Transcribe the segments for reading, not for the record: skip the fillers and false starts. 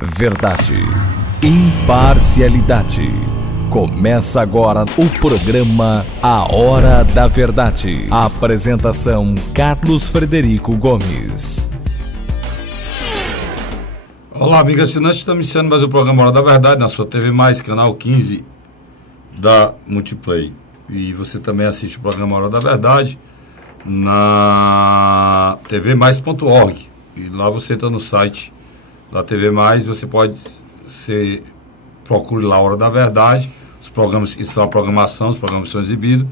Verdade, imparcialidade. Começa agora o programa A Hora da Verdade. Apresentação: Carlos Frederico Gomes. Olá, amigos assinantes, estamos iniciando mais o programa Hora da Verdade na sua TV Mais, canal 15 da Multiplay. E você também assiste o programa Hora da Verdade na tvmais.org. E lá você entra no site da TV Mais, você pode procure lá a Hora da Verdade, os programas que são a programação, os programas que são exibidos.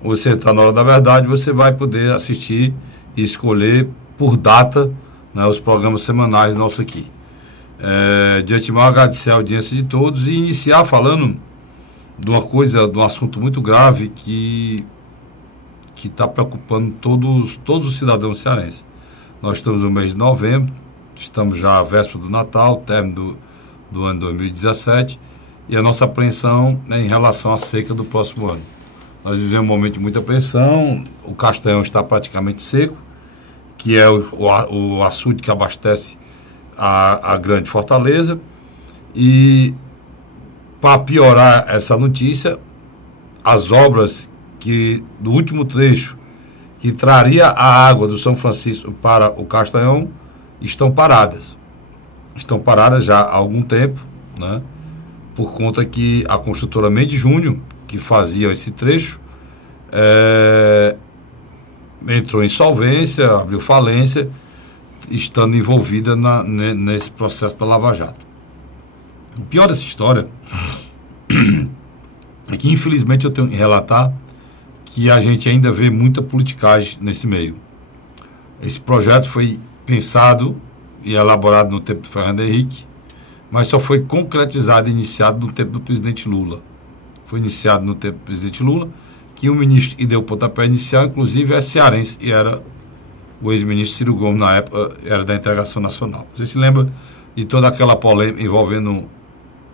Você está na Hora da Verdade, você vai poder assistir e escolher por data, né, os programas semanais nossos aqui. De antemão, agradecer a audiência de todos e iniciar falando de uma coisa, de um assunto muito grave que está preocupando todos os cidadãos cearenses. Nós estamos no mês de novembro, estamos já à véspera do Natal, término do ano 2017, e a nossa apreensão é em relação à seca do próximo ano. Nós vivemos um momento de muita apreensão, o Castanhão está praticamente seco, que é o açude que abastece a grande Fortaleza, e para piorar essa notícia, as obras do último trecho que traria a água do São Francisco para o Castanhão estão paradas. Estão paradas já há algum tempo, né? Por conta que a construtora Mendes Júnior, que fazia esse trecho, entrou em insolvência, abriu falência, estando envolvida nesse processo da Lava Jato. O pior dessa história é que, infelizmente, eu tenho que relatar que a gente ainda vê muita politicagem nesse meio. Esse projeto foi pensado e elaborado no tempo do Fernando Henrique, mas só foi concretizado e iniciado no tempo do presidente Lula. Foi iniciado no tempo do presidente Lula, que o ministro que deu o pontapé inicial, inclusive, é cearense, e era o ex-ministro Ciro Gomes, na época, era da Integração Nacional. Você se lembra de toda aquela polêmica envolvendo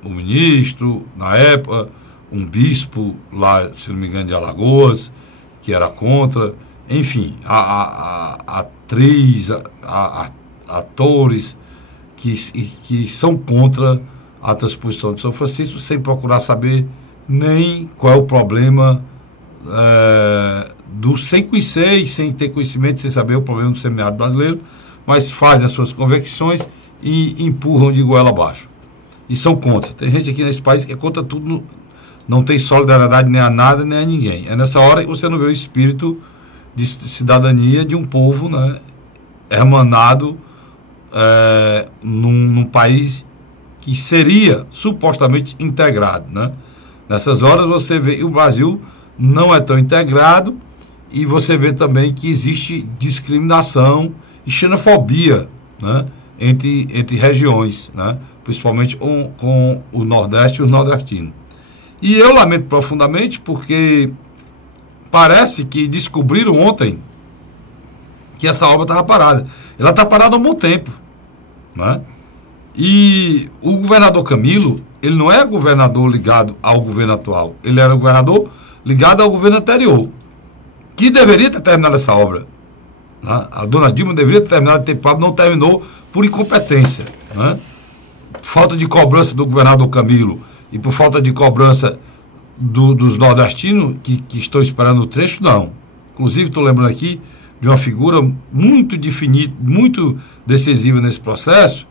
o ministro, na época, um bispo lá, se não me engano, de Alagoas, que era contra, enfim, atores que são contra a transposição de São Francisco, sem procurar saber nem qual é o problema sem conhecer, sem ter conhecimento, sem saber o problema do seminário brasileiro, mas fazem as suas convicções e empurram de goela abaixo. E são contra. Tem gente aqui nesse país que é contra tudo, não tem solidariedade nem a nada, nem a ninguém. É nessa hora que você não vê o espírito de cidadania de um povo, né, hermanado num país que seria supostamente integrado, né? Nessas horas você vê que o Brasil não é tão integrado, e você vê também que existe discriminação e xenofobia, né, entre regiões, né, principalmente com o Nordeste e os nordestinos. E eu lamento profundamente porque parece que descobriram ontem que essa obra estava parada. Ela está parada há um bom tempo, né? E o governador Camilo, ele não é governador ligado ao governo atual, ele era governador ligado ao governo anterior, que deveria ter terminado essa obra, né? A dona Dilma deveria ter terminado de tempo, não terminou por incompetência, né? Falta de cobrança do governador Camilo e por falta de cobrança dos nordestinos que estão esperando o trecho, não. Inclusive, estou lembrando aqui de uma figura muito definida, muito decisiva nesse processo,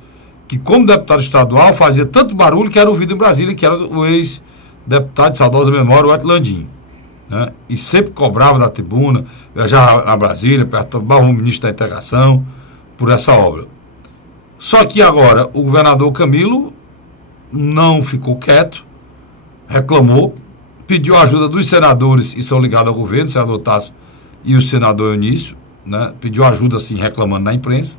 que como deputado estadual fazia tanto barulho que era ouvido em Brasília, que era o ex-deputado de saudosa memória, o Eto Landim, né? E sempre cobrava da tribuna, viajava a Brasília, perturbava o ministro da Integração por essa obra. Só que agora o governador Camilo não ficou quieto, reclamou, pediu a ajuda dos senadores que são ligados ao governo, o senador Tasso e o senador Eunício, né? Pediu ajuda, assim, reclamando na imprensa.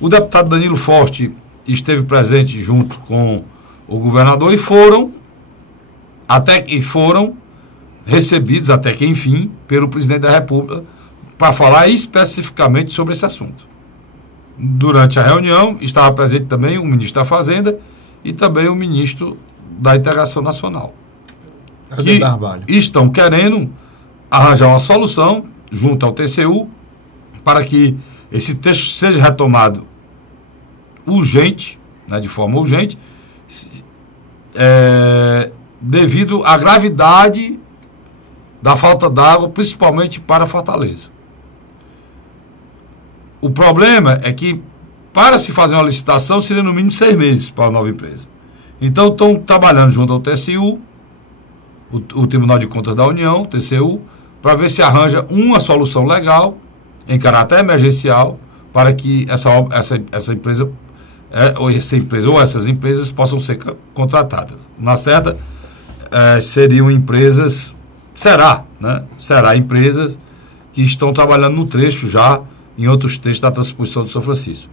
O deputado Danilo Forte esteve presente junto com o governador e foram recebidos, até que enfim, pelo presidente da República, para falar especificamente sobre esse assunto. Durante a reunião, estava presente também o ministro da Fazenda e também o ministro da Integração Nacional, que estão querendo arranjar uma solução junto ao TCU para que esse texto seja retomado urgente, né, de forma urgente, devido à gravidade da falta d'água, principalmente para Fortaleza. O problema é que, para se fazer uma licitação, seria no mínimo 6 meses para a nova empresa. Então, estão trabalhando junto ao TCU, o Tribunal de Contas da União, TCU, para ver se arranja uma solução legal, em caráter emergencial, para que essa empresa, ou essas empresas possam ser contratadas. Na certa, seriam empresas, será empresas que estão trabalhando no trecho já, em outros trechos da transposição do São Francisco.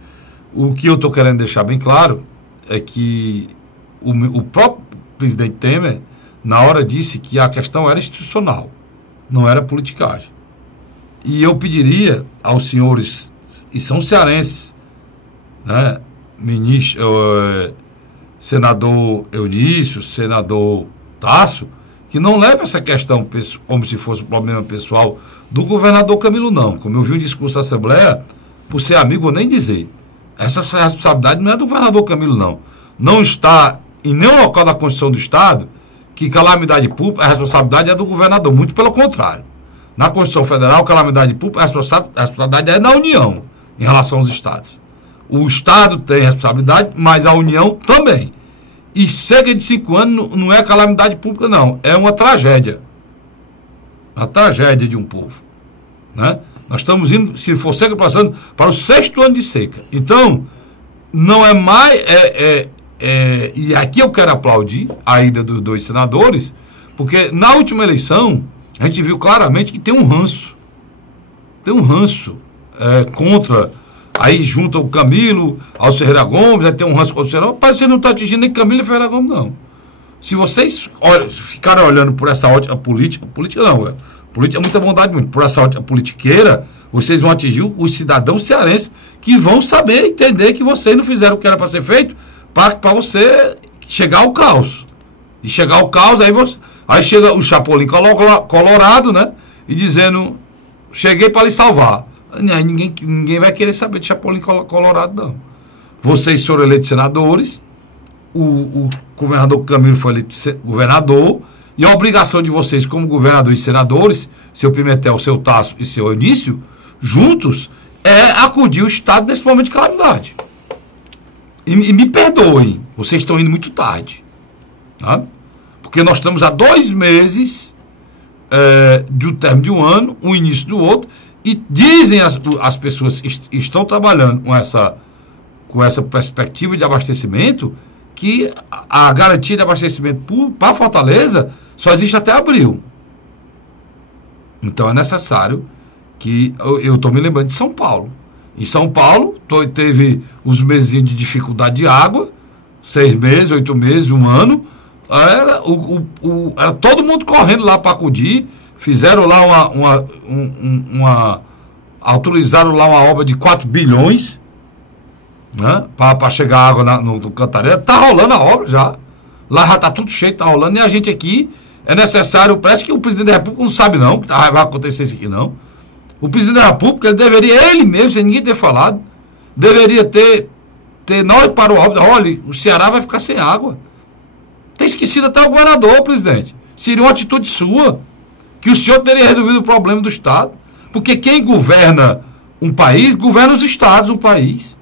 O que eu estou querendo deixar bem claro é que o próprio presidente Temer, na hora, disse que a questão era institucional, não era politicagem. E eu pediria aos senhores, e são cearenses, né, senador Eunício, senador Tasso, que não leve essa questão como se fosse um problema pessoal do governador Camilo, não. Como eu vi um discurso da Assembleia, por ser amigo, vou nem dizer. Essa responsabilidade não é do governador Camilo, não. Não está em nenhum local da Constituição do Estado que calamidade pública, a responsabilidade é do governador. Muito pelo contrário. Na Constituição Federal, calamidade pública, a responsabilidade é da União em relação aos estados. O Estado tem responsabilidade, mas a União também. E cerca de 5 anos não é calamidade pública, não. É uma tragédia. A tragédia de um povo. Né? Nós estamos indo, se for seca, passando para o 6º ano de seca. Então, não é mais... e aqui eu quero aplaudir a ida dos 2 senadores, porque na última eleição, a gente viu claramente que tem um ranço. Tem um ranço contra... Aí junta o Camilo ao Ferreira Gomes, aí tem um ranço contra o Ferreira Gomes. Parece que você não está atingindo nem Camilo e Ferreira Gomes, não. Se vocês ficarem olhando por essa ótica política não, política é muita vontade, muito, por essa ótica politiqueira, vocês vão atingir os cidadãos cearenses que vão saber, entender que vocês não fizeram o que era para ser feito para você chegar ao caos. E chegar ao caos, aí chega o Chapolin Colorado, né? E dizendo, cheguei para lhe salvar. Ninguém vai querer saber de Chapolin Colorado, não. Vocês foram eleitos senadores, o governador Camilo foi eleito governador, e a obrigação de vocês, como governadores e senadores, seu Pimentel, seu Tasso e seu Eunício, juntos, é acudir o Estado nesse momento de calamidade. E me perdoem, vocês estão indo muito tarde. Tá? Porque nós estamos há 2 meses do término de um ano, o início do outro, e dizem as pessoas que estão trabalhando com essa perspectiva de abastecimento, que a garantia de abastecimento para Fortaleza só existe até abril. Então é necessário que... Eu estou me lembrando de São Paulo. Em São Paulo, teve uns meses de dificuldade de água, 6 meses, 8 meses, 1 ano. Era todo mundo correndo lá para acudir. Fizeram lá autorizaram lá uma obra de 4 bilhões, né, para chegar água no Cantareira. Está rolando a obra já. Lá já está tudo cheio, está rolando. E a gente aqui é necessário, parece que o presidente da República não sabe não, que vai acontecer isso aqui não. O presidente da República, ele mesmo, sem ninguém ter falado, deveria ter na hora que parou a obra, olha, o Ceará vai ficar sem água. Tem esquecido até o governador, presidente. Seria uma atitude sua, que o senhor teria resolvido o problema do Estado. Porque quem governa um país, governa os estados do país.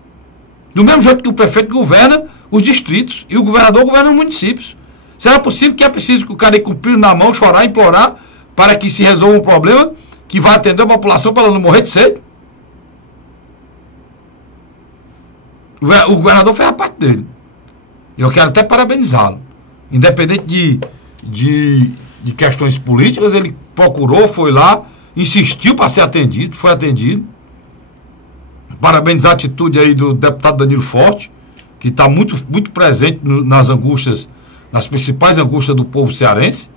Do mesmo jeito que o prefeito governa os distritos e o governador governa os municípios. Será possível que é preciso que o cara cumprir na mão, chorar, implorar, para que se resolva um problema que vai atender a população para ela não morrer de sede? O governador fez a parte dele. Eu quero até parabenizá-lo. Independente de questões políticas, ele procurou, foi lá, insistiu para ser atendido, foi atendido. Parabenizar a atitude aí do deputado Danilo Forte, que está muito, muito presente nas angústias, nas principais angústias do povo cearense,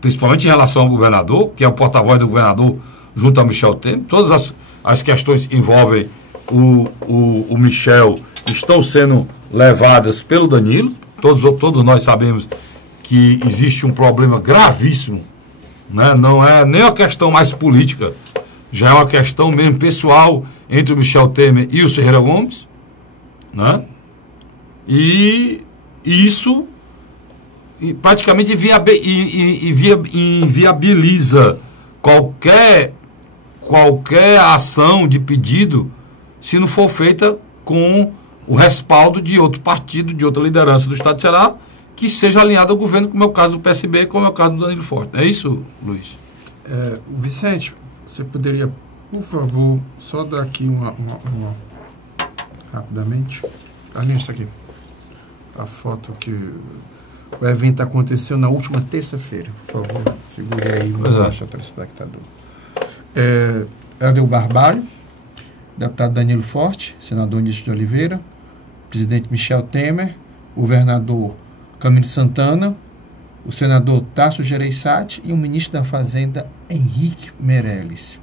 principalmente em relação ao governador, que é o porta-voz do governador junto ao Michel Temer. Todas as questões que envolvem o Michel estão sendo levadas pelo Danilo. Todos nós sabemos que existe um problema gravíssimo, né? Não é nem uma questão mais política, já é uma questão mesmo pessoal entre o Michel Temer e o Ferreira Gomes, né? E isso praticamente inviabiliza qualquer ação de pedido se não for feita com o respaldo de outro partido, de outra liderança do Estado de Ceará, que seja alinhado ao governo, como é o caso do PSB, como é o caso do Danilo Forte. É isso, Luiz? Vicente, você poderia, por favor, só dar aqui uma rapidamente. Carlinhos, isso aqui. A foto que o evento aconteceu na última terça-feira. Por favor, segure aí no baixo telespectador. Helder Barbalho, deputado Danilo Forte, senador Eunício de Oliveira, presidente Michel Temer, governador Camilo Santana, o senador Tasso Gereissati e o ministro da Fazenda Henrique Meirelles.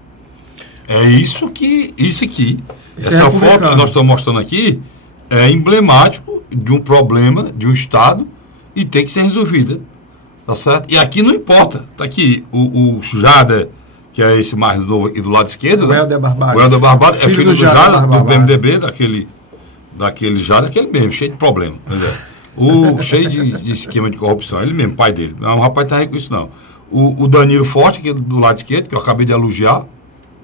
Isso aqui. Essa foto que nós estamos mostrando aqui é emblemático de um problema de um Estado e tem que ser resolvida. Tá certo? E aqui não importa. Está aqui o Jader, que é esse mais novo e do lado esquerdo. O Helder Barbalho. O Helder Barbalho é filho do Jader, do PMDB, daquele Jader, aquele mesmo, cheio de problema. Cheio de esquema de corrupção. Ele mesmo, pai dele. Não, o rapaz está rico com isso, não. O Danilo Forte, que é do lado esquerdo, que eu acabei de elogiar,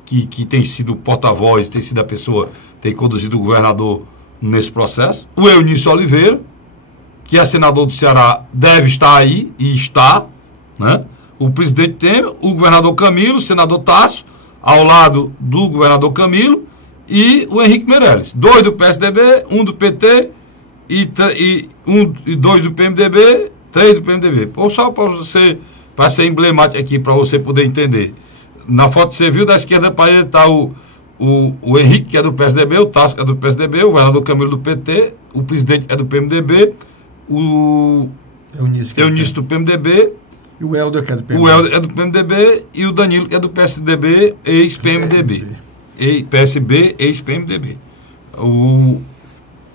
que tem sido porta-voz, tem sido a pessoa, tem conduzido o governador nesse processo. O Eunício Oliveira, que é senador do Ceará, deve estar aí, e está, né? O presidente Temer, o governador Camilo, o senador Tasso, ao lado do governador Camilo, e o Henrique Meirelles. 2 do PSDB, 1 do PT, e 2 do PMDB, 3 do PMDB. Ou só para ser emblemático aqui, para você poder entender. Na foto que você viu, da esquerda para ele está o Henrique, que é do PSDB, o Tasso, que é do PSDB, o governador Camilo do PT, o presidente é do PMDB, o Eunício do PMDB, e o Helder, que é do PMDB. O Helder é do PMDB e o Danilo, que é do PSDB, ex-PMDB. PSB, ex-PMDB. O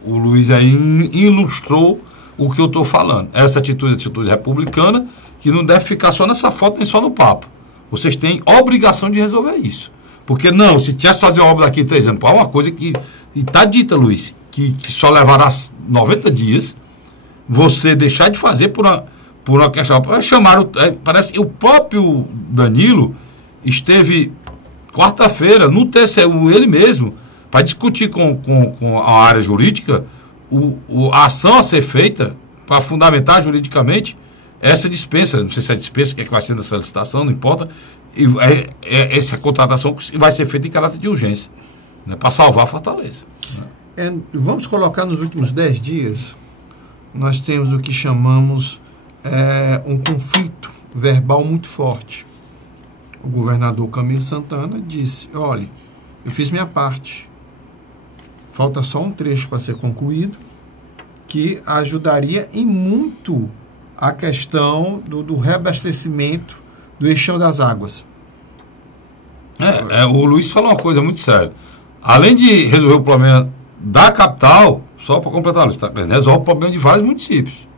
Luiz aí ilustrou o que eu estou falando. Essa atitude é atitude republicana, que não deve ficar só nessa foto, nem só no papo. Vocês têm obrigação de resolver isso. Porque não, se tivesse que fazer uma obra daqui 3 anos, é uma coisa que está dita, Luiz, que só levará 90 dias, você deixar de fazer por uma questão. Parece que o próprio Danilo esteve quarta-feira no TCU, ele mesmo, para discutir com a área jurídica a ação a ser feita para fundamentar juridicamente essa dispensa. Não sei se é dispensa, o que vai ser nessa licitação, não importa. Essa contratação vai ser feita em caráter de urgência, né, para salvar a Fortaleza. Vamos colocar nos últimos 10 dias, nós temos o que chamamos um conflito verbal muito forte. O governador Camilo Santana disse: olha, eu fiz minha parte, falta só um trecho para ser concluído, que ajudaria em muito a questão do reabastecimento do Eixão das Águas. O Luiz falou uma coisa muito séria. Além de resolver o problema da capital, só para completar, Luiz, resolve o problema de vários municípios.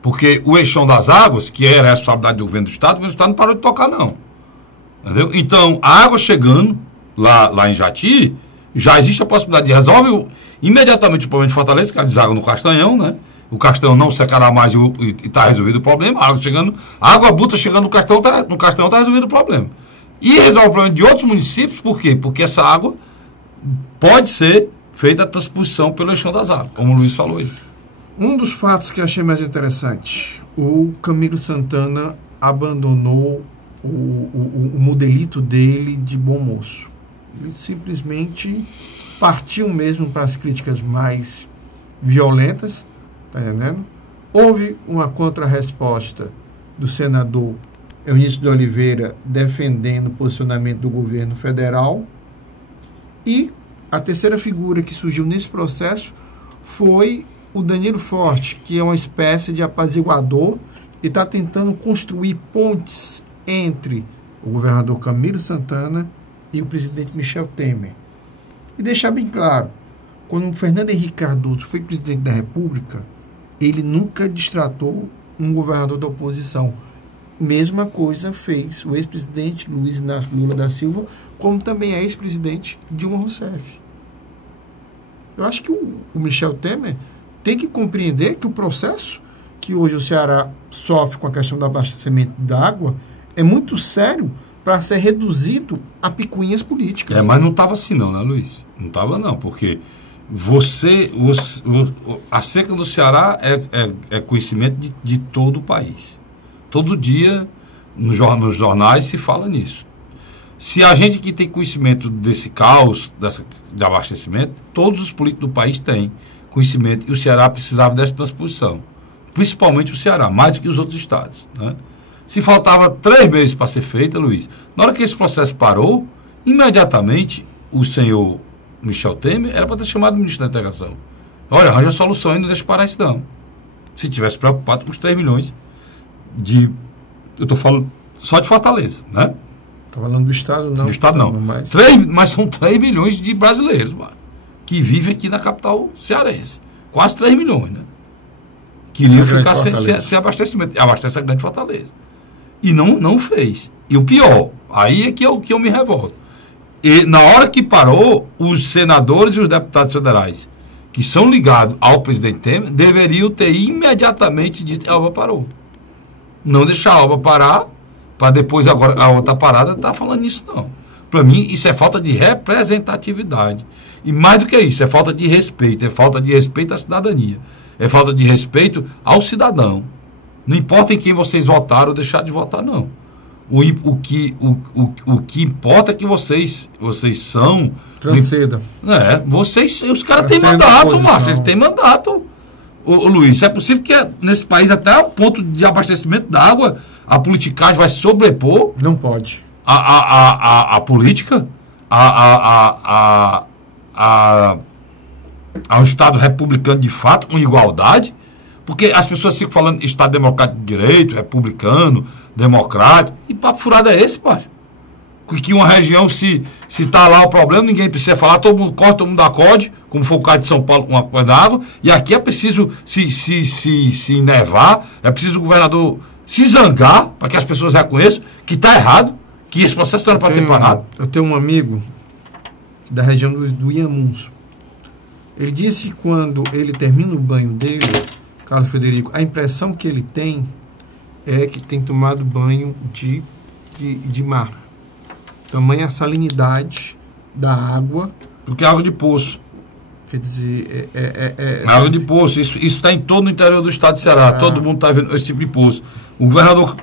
Porque o Eixão das Águas, que era a responsabilidade do governo do Estado não parou de tocar, não. Entendeu? Então, a água chegando lá em Jati, já existe a possibilidade de resolver imediatamente o problema de Fortaleza, que é a deságua no Castanhão, né? O Castanhão não secará mais e está resolvido o problema. A água bruta chegando no Castanhão está resolvido o problema. E resolve o problema de outros municípios, por quê? Porque essa água pode ser feita a transposição pelo Eixão das Águas, como o Luiz falou aí. Um dos fatos que achei mais interessante, o Camilo Santana abandonou o modelito dele de bom moço. Ele simplesmente partiu mesmo para as críticas mais violentas, tá entendendo? Houve uma contrarresposta do senador Eunício de Oliveira defendendo o posicionamento do governo federal, e a terceira figura que surgiu nesse processo foi o Danilo Forte, que é uma espécie de apaziguador e está tentando construir pontes entre o governador Camilo Santana e o presidente Michel Temer. E deixar bem claro, quando o Fernando Henrique Cardoso foi presidente da República, ele nunca destratou um governador da oposição. Mesma coisa fez o ex-presidente Luiz Inácio Lula da Silva, como também é ex-presidente Dilma Rousseff. Eu acho que o Michel Temer tem que compreender que o processo que hoje o Ceará sofre com a questão do abastecimento da água é muito sério para ser reduzido a picuinhas políticas. Mas não estava assim não, né, Luiz? Não estava não, porque a seca do Ceará é conhecimento de todo o país. Todo dia, nos jornais, se fala nisso. Se a gente que tem conhecimento desse caos, de abastecimento, todos os políticos do país têm conhecimento, e o Ceará precisava dessa transposição. Principalmente o Ceará, mais do que os outros estados, né? Se faltava 3 meses para ser feita, Luiz, na hora que esse processo parou, imediatamente o senhor Michel Temer era para ter chamado o ministro da Integração. Olha, arranja a solução e não deixa parar isso não. Se tivesse preocupado com os 3 milhões eu estou falando só de Fortaleza, né? Estou falando do Estado, não. Do Estado, não. Mas são 3 milhões de brasileiros, mano, que vivem aqui na capital cearense. Quase 3 milhões, né? Queriam ficar sem abastecimento. Abastece a grande Fortaleza. E não fez. E o pior, aí é que eu me revolto. E na hora que parou, os senadores e os deputados federais, que são ligados ao presidente Temer, deveriam ter imediatamente dito: a obra parou. Não deixar a obra parar, para depois agora a outra parada estar falando nisso, não. Para mim, isso é falta de representatividade. E mais do que isso, é falta de respeito. É falta de respeito à cidadania. É falta de respeito ao cidadão. Não importa em quem vocês votaram ou deixaram de votar, não. O que importa é que vocês são... Transcenda. Os caras têm mandato, Márcio. Eles têm mandato. Luiz, é possível que nesse país, até o ponto de abastecimento da água, a politicagem vai sobrepor... Não pode. A política, a um Estado republicano de fato, com igualdade, porque as pessoas ficam falando Estado democrático de direito, republicano, democrático, e papo furado é esse, pai? Que uma região, se está lá o problema, ninguém precisa falar, todo mundo corta, todo mundo acorde, como foi o caso de São Paulo com a coisa da água, e aqui é preciso se enervar, é preciso o governador se zangar, para que as pessoas reconheçam que está errado, que esse processo não era para ter parado. Eu tenho um amigo da região do Inhamuns. Ele disse que quando ele termina o banho dele, Carlos Frederico, a impressão que ele tem é que tem tomado banho de mar. Tamanha a salinidade da água. Porque é água de poço. Quer dizer, água de poço. Isso está em todo o interior do estado de Ceará. Todo mundo está vendo esse tipo de poço. O governador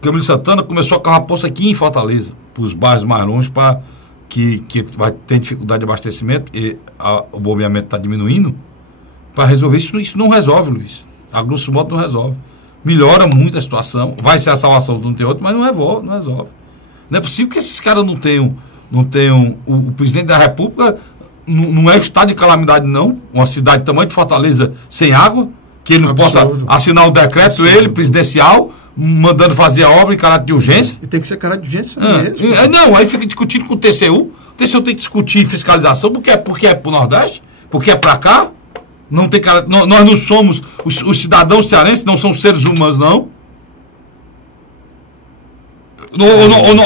Camilo Santana começou a cavar poço aqui em Fortaleza, para os bairros mais longe, para que vai ter dificuldade de abastecimento e o bombeamento está diminuindo, para resolver isso. Isso não resolve, Luiz. A grosso modo não resolve. Melhora muito a situação, vai ser a salvação de um tem outro, mas não resolve. Não é possível que esses caras não tenham o presidente da República não é estado de calamidade, não. Uma cidade do tamanho de Fortaleza sem água, que ele não possa assinar um decreto, ele, presidencial, mandando fazer a obra em caráter de urgência. E tem que ser caráter de urgência mesmo. Não, aí fica discutindo com o TCU. O TCU tem que discutir fiscalização, porque é para o Nordeste, porque é para cá. Não tem cara, nós não somos, os cidadãos cearenses não são seres humanos, não.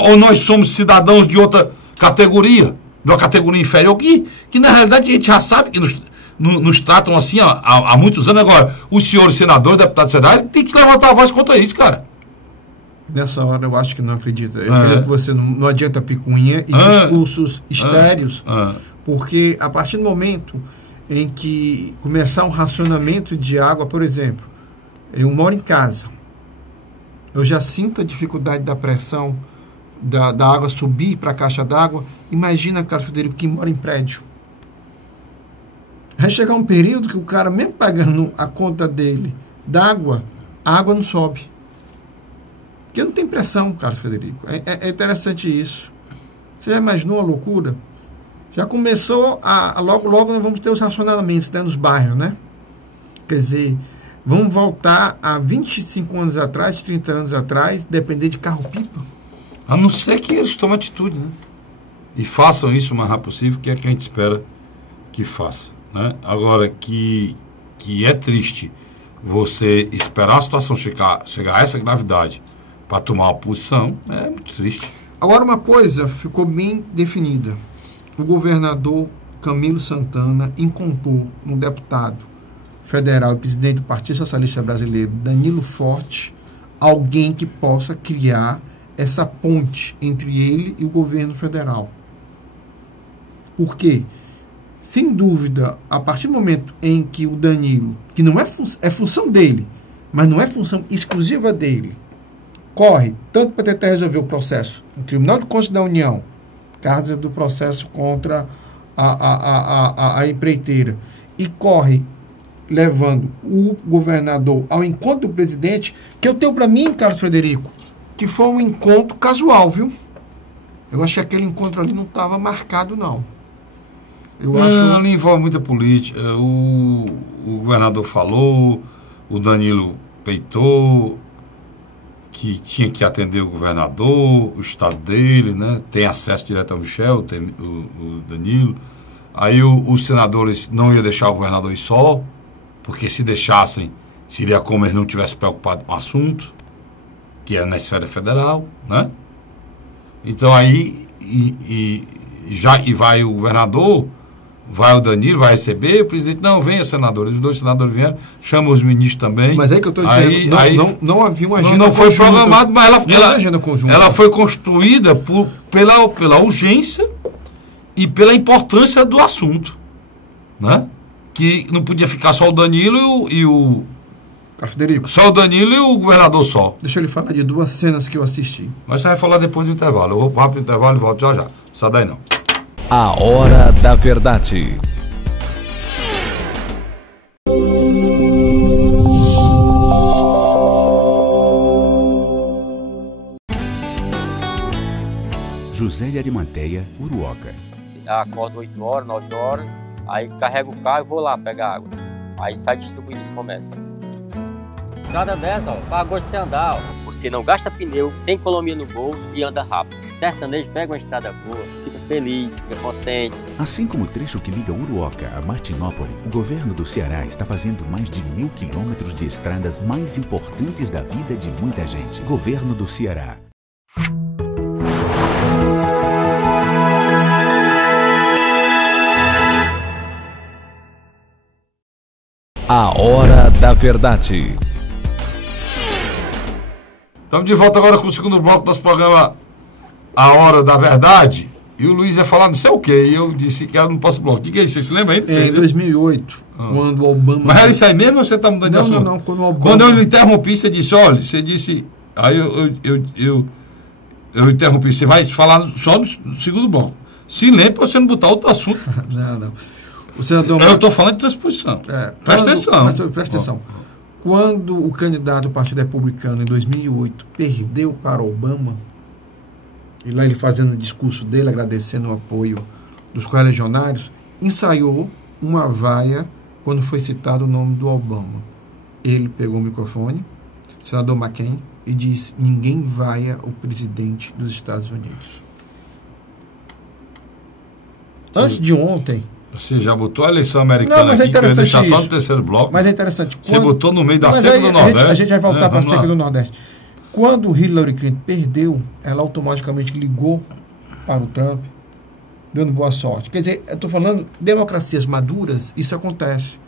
Ou nós somos cidadãos de outra categoria, de uma categoria inferior, que na realidade a gente já sabe que nos tratam assim há muitos anos. Agora, os senhores senadores, deputados federais, tem que levantar a voz contra isso, cara. Nessa hora eu acho que não acredita. Eu acredito que você não adianta picuinha e discursos estéreos, porque a partir do momento em que começar um racionamento de água, por exemplo, eu moro em casa, eu já sinto a dificuldade da pressão da água subir para a caixa d'água. Imagina, Carlos Frederico, que mora em prédio. Vai chegar um período que o cara, mesmo pagando a conta dele d'água, a água não sobe. Porque não tem pressão, Carlos Frederico. É interessante isso. Você já imaginou a loucura? Já começou logo nós vamos ter os racionamentos, né, nos bairros, né? Quer dizer, vamos voltar a 25 anos atrás, 30 anos atrás, depender de carro-pipa. A não ser que eles tomem atitude, né? E façam isso o mais rápido possível, que é o que a gente espera que faça, né? Agora, que é triste você esperar a situação chegar a essa gravidade para tomar uma posição, é muito triste. Agora, uma coisa ficou bem definida. O governador Camilo Santana encontrou um deputado federal e presidente do Partido Socialista Brasileiro, Danilo Forte, alguém que possa criar essa ponte entre ele e o governo federal. Por quê? Sem dúvida, a partir do momento em que o Danilo, que não é, é função dele, mas não é função exclusiva dele, corre tanto para tentar resolver o processo no Tribunal de Contas da União, caso do processo contra a empreiteira, e corre levando o governador ao encontro do presidente, que eu tenho para mim, Carlos Frederico, que foi um encontro casual, viu? Eu acho que aquele encontro ali não estava marcado, não. Ali envolve muita política. O governador falou, o Danilo peitou, que tinha que atender o governador, o estado dele, né? Tem acesso direto ao Michel, tem o Danilo. Aí os senadores não iam deixar o governador ir só, porque se deixassem, seria como ele não tivesse preocupado com o assunto, que é na esfera federal, né? Então aí, e vai o governador, vai o Danilo, vai receber, o presidente, não, venha senadores, os dois senadores vieram, chama os ministros também. Mas é que eu estou dizendo, não havia uma agenda não foi programado, mas ela foi construída pela urgência e pela importância do assunto, né? Que não podia ficar só o Danilo e o Frederico. Só o Danilo e o governador só. Deixa eu lhe falar de duas cenas que eu assisti. Mas você vai falar depois do intervalo. Eu vou para o intervalo e volto já. Sai daí não. A Hora da Verdade. José de Arimateia, Uruoca. Acordo 8 horas, 9 horas, aí carrego o carro e vou lá pegar água. Aí sai distribuindo os comércios. Estrada dessa, para gosto de você andar. Você não gasta pneu, tem economia no bolso e anda rápido. Sertanejo pega uma estrada boa, fica feliz, fica contente. Assim como o trecho que liga Uruoca a Martinópole, o governo do Ceará está fazendo mais de 1.000 quilômetros de estradas mais importantes da vida de muita gente. Governo do Ceará. A Hora da Verdade. Estamos de volta agora com o segundo bloco do nosso programa A Hora da Verdade. E o Luiz ia falar não sei o quê. E eu disse que era no próximo bloco. Diga aí, você se lembra aí? Em 2008, quando o Obama... Mas era isso aí mesmo ou você está mudando de assunto? Não, quando o Obama... Quando eu lhe interrompi, você disse, olha, você disse... Aí eu interrompi, você vai falar só no segundo bloco. Se lembra para você não botar outro assunto. Não. O senador... Eu estou falando de transposição. Presta atenção. Presta atenção. Quando o candidato do Partido Republicano, em 2008, perdeu para Obama, e lá ele fazendo o discurso dele, agradecendo o apoio dos correligionários, ensaiou uma vaia quando foi citado o nome do Obama. Ele pegou o microfone, o senador McCain, e disse, ninguém vaia o presidente dos Estados Unidos. Antes de ontem... Você já botou a eleição americana mas é aqui, que eu ia deixar isso. só no terceiro bloco. Mas é interessante. Você botou no meio da seca do Nordeste. A gente vai voltar para a seca do Nordeste. Quando Hillary Clinton perdeu, ela automaticamente ligou para o Trump, dando boa sorte. Quer dizer, eu estou falando, democracias maduras, isso acontece.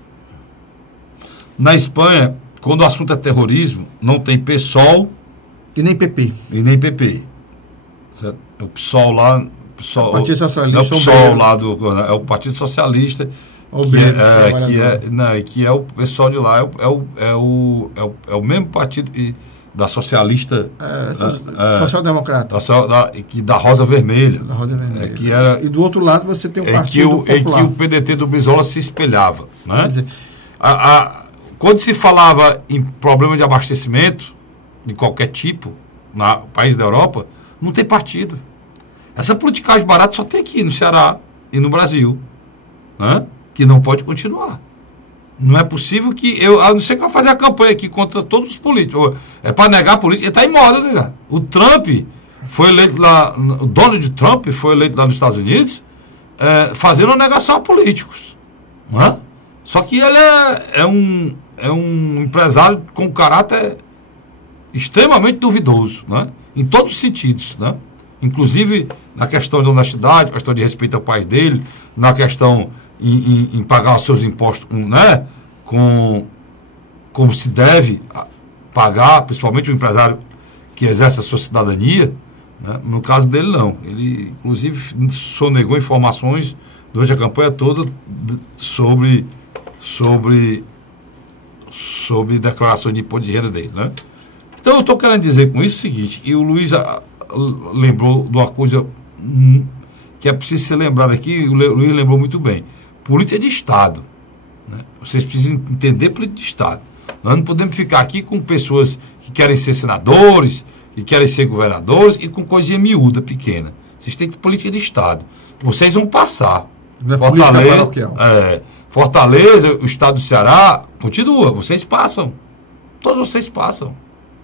Na Espanha, quando o assunto é terrorismo, não tem PSOL... E nem PP. E nem PP. Certo? O PSOL lá... O Partido Socialista. É o PSOL lá é o Partido Socialista, que é o pessoal de lá, é o mesmo partido da socialista... social-democrata. Da Rosa Vermelha. Da Rosa Vermelha. Que era, e do outro lado você tem o Partido Popular. Em que o PDT do Brizola se espelhava. Né? Quer dizer, quando se falava em problema de abastecimento, de qualquer tipo, no país da Europa, não tem partido. Essa politicagem barata só tem aqui no Ceará e no Brasil, né? Que não pode continuar. Não é possível que a não ser que vai fazer a campanha aqui contra todos os políticos. É para negar a política. Ele está em moda, né? O Trump foi eleito lá, o Donald Trump foi eleito lá nos Estados Unidos, fazendo uma negação a políticos, né? Só que ele é um empresário com caráter extremamente duvidoso, né? Em todos os sentidos, né? Inclusive na questão de honestidade, questão de respeito ao país dele, na questão em pagar os seus impostos, né? como se deve pagar, principalmente o empresário que exerce a sua cidadania, né? No caso dele, não. Ele, inclusive, sonegou informações durante a campanha toda sobre declaração de imposto de renda dele, né? Então, eu estou querendo dizer com isso o seguinte, e o Luiz lembrou de uma coisa que é preciso ser lembrado aqui, o Luiz lembrou muito bem. Política de Estado. Né? Vocês precisam entender política de Estado. Nós não podemos ficar aqui com pessoas que querem ser senadores, que querem ser governadores e com coisinha miúda, pequena. Vocês têm que ter política de Estado. Vocês vão passar. Fortaleza, o estado do Ceará, continua. Vocês passam. Todos vocês passam.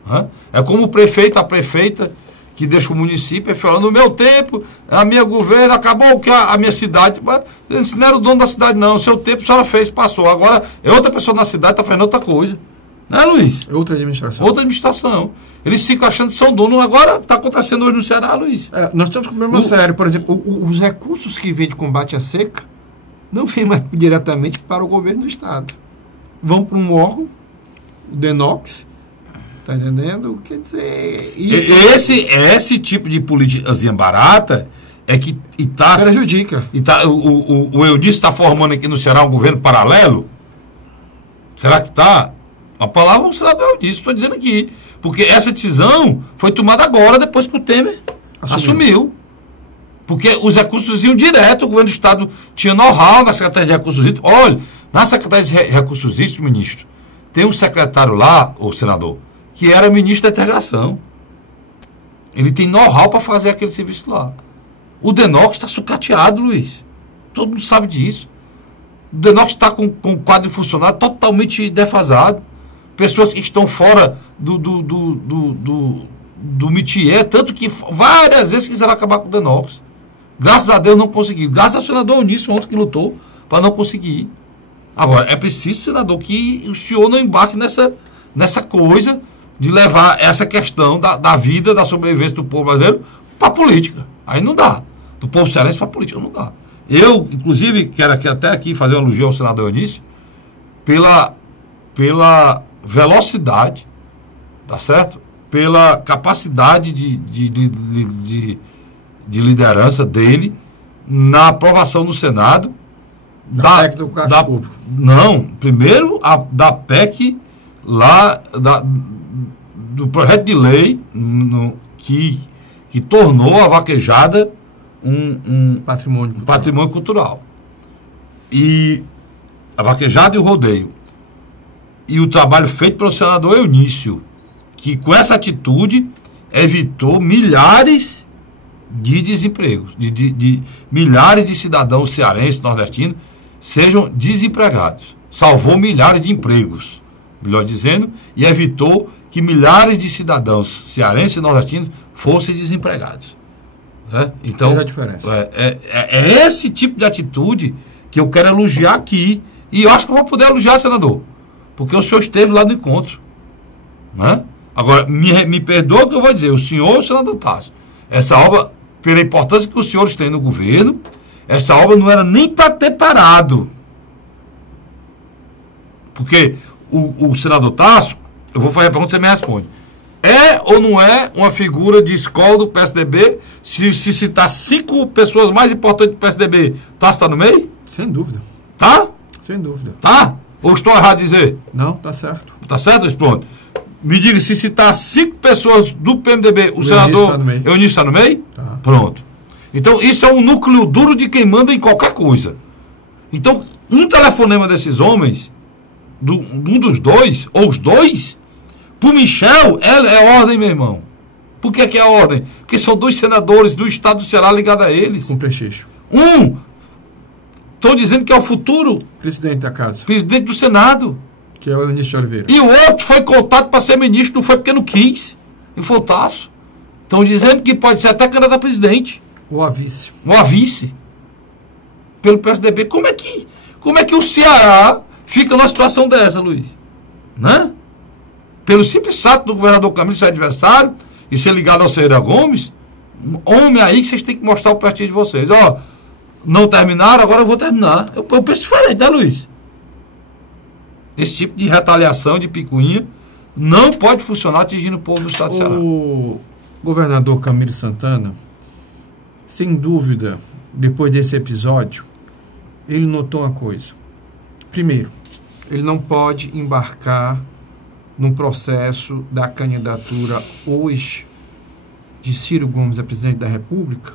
Né? É como o prefeito, a prefeita, que deixa o município falando, no meu tempo, a minha governo acabou que a minha cidade. Mas não era o dono da cidade, não. O seu tempo a senhora fez, passou. Agora é outra pessoa na cidade, está fazendo outra coisa. Né, Luiz? Outra administração. Outra administração. Eles ficam achando que são donos. Agora está acontecendo hoje no Ceará, Luiz. Nós temos um problema sério. Por exemplo, os recursos que vêm de combate à seca não vêm mais diretamente para o governo do Estado. Vão para um órgão, o DENOX. Está entendendo? Quer dizer... Esse tipo de políticazinha barata é que prejudica. O Eunício está formando aqui no Ceará um governo paralelo? Será que está? A palavra não será do Eunício, estou dizendo aqui. Porque essa decisão foi tomada agora, depois que o Temer assumiu. Porque os recursos iam direto, o governo do Estado tinha know-how na Secretaria de Recursos Hídricos. Olha, na Secretaria de Recursos Hídricos, ministro, tem um secretário lá, o senador, que era ministro da Integração. Ele tem know-how para fazer aquele serviço lá. O DENOX está sucateado, Luiz. Todo mundo sabe disso. O DENOX está com o quadro de funcionário totalmente defasado. Pessoas que estão fora do métier, tanto que várias vezes quiseram acabar com o DENOX. Graças a Deus não conseguiu. Graças ao senador Eunício ontem que lutou para não conseguir. Agora, é preciso, senador, que o senhor não embarque nessa coisa de levar essa questão da vida, da sobrevivência do povo brasileiro para a política. Aí não dá. Do povo cearense para a política, não dá. Eu, inclusive, quero até aqui fazer uma elogio ao senador Eunício pela velocidade, tá certo? Pela capacidade de liderança dele na aprovação no Senado da PEC do gasto público. Não, primeiro da PEC lá do projeto de lei que tornou a vaquejada um patrimônio cultural. E a vaquejada e o rodeio. E o trabalho feito pelo senador Eunício, que com essa atitude evitou milhares de desempregos, de milhares de cidadãos cearenses, nordestinos, sejam desempregados. Salvou milhares de empregos, melhor dizendo, e evitou que milhares de cidadãos cearenses e nordestinos fossem desempregados. Né? Então, faz a diferença. É esse tipo de atitude que eu quero elogiar aqui. E eu acho que eu vou poder elogiar, senador, porque o senhor esteve lá no encontro. Né? Agora, me perdoa o que eu vou dizer, o senhor, o senador Tássio, essa obra, pela importância que os senhores têm no governo, essa obra não era nem para ter parado. Porque o senador Tássio, eu vou fazer a pergunta e você me responde. É ou não é uma figura de escola do PSDB? Se citar 5 pessoas mais importantes do PSDB, Tássio está no meio? Sem dúvida. Tá? Sem dúvida. Tá? Ou estou errado de dizer? Não, tá certo. Tá certo? Pronto. Me diga, se citar 5 pessoas do PMDB, o senador Eunício está no meio? Tá. Pronto. Então, isso é um núcleo duro de quem manda em qualquer coisa. Então, um telefonema desses homens, um dos dois, ou os dois, pro Michel, é ordem, meu irmão. Por que é ordem? Porque são 2 senadores do estado do Ceará ligados a eles. Com prestígio. Estão dizendo que é o futuro presidente da casa. Presidente do Senado. Que é o Eunício de Oliveira. E o outro foi cotado para ser ministro, não foi porque não quis. E foi o Tássio. Estão dizendo que pode ser até candidato a presidente. Ou a vice. Ou a vice. Pelo PSDB. Como é que o Ceará fica numa situação dessa, Luiz? Né? Pelo simples fato do governador Camilo ser adversário e ser ligado ao Ferreira Gomes, homem aí que vocês têm que mostrar o prestígio de vocês. Ó, não terminaram, agora eu vou terminar. Eu penso diferente, né, Luiz? Esse tipo de retaliação, de picuinha, não pode funcionar atingindo o povo do Estado do Ceará. O governador Camilo Santana, sem dúvida, depois desse episódio, ele notou uma coisa. Primeiro, ele não pode embarcar num processo da candidatura hoje de Ciro Gomes a presidente da República,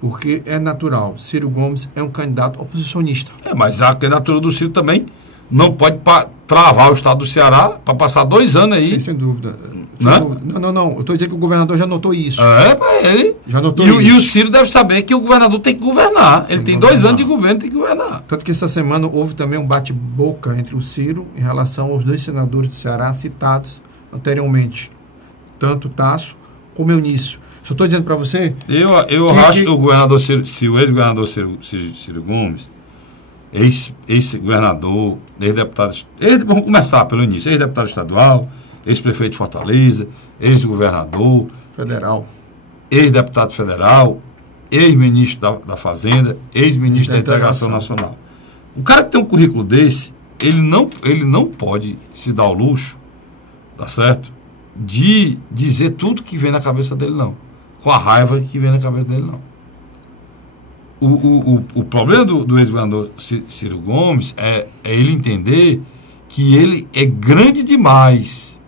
porque é natural. Ciro Gomes é um candidato oposicionista. Mas a candidatura do Ciro também não pode travar o Estado do Ceará para passar 2 anos aí. Sim, sem dúvida. Né? Não. Eu estou dizendo que o governador já notou isso. Ele. Já notou isso. E o isso. Ciro deve saber que o governador tem que governar. Ele tem 2 anos de governo, tem que governar. Tanto que essa semana houve também um bate-boca entre o Ciro em relação aos 2 senadores do Ceará citados anteriormente. Tanto Tasso como Eunício. Só estou dizendo para você... Eu acho que o governador Ciro, o ex-governador Ciro Gomes, ex-governador, ex-deputado... Vamos começar pelo início. Ex-deputado estadual, ex-prefeito de Fortaleza, ex-governador... Federal. Ex-deputado federal, ex-ministro da Fazenda, ex-ministro da Integração Nacional. O cara que tem um currículo desse, ele não pode se dar ao luxo, tá certo? De dizer tudo que vem na cabeça dele, não. Com a raiva que vem na cabeça dele, não. O problema do ex-governador Ciro Gomes é ele entender que ele é grande demais,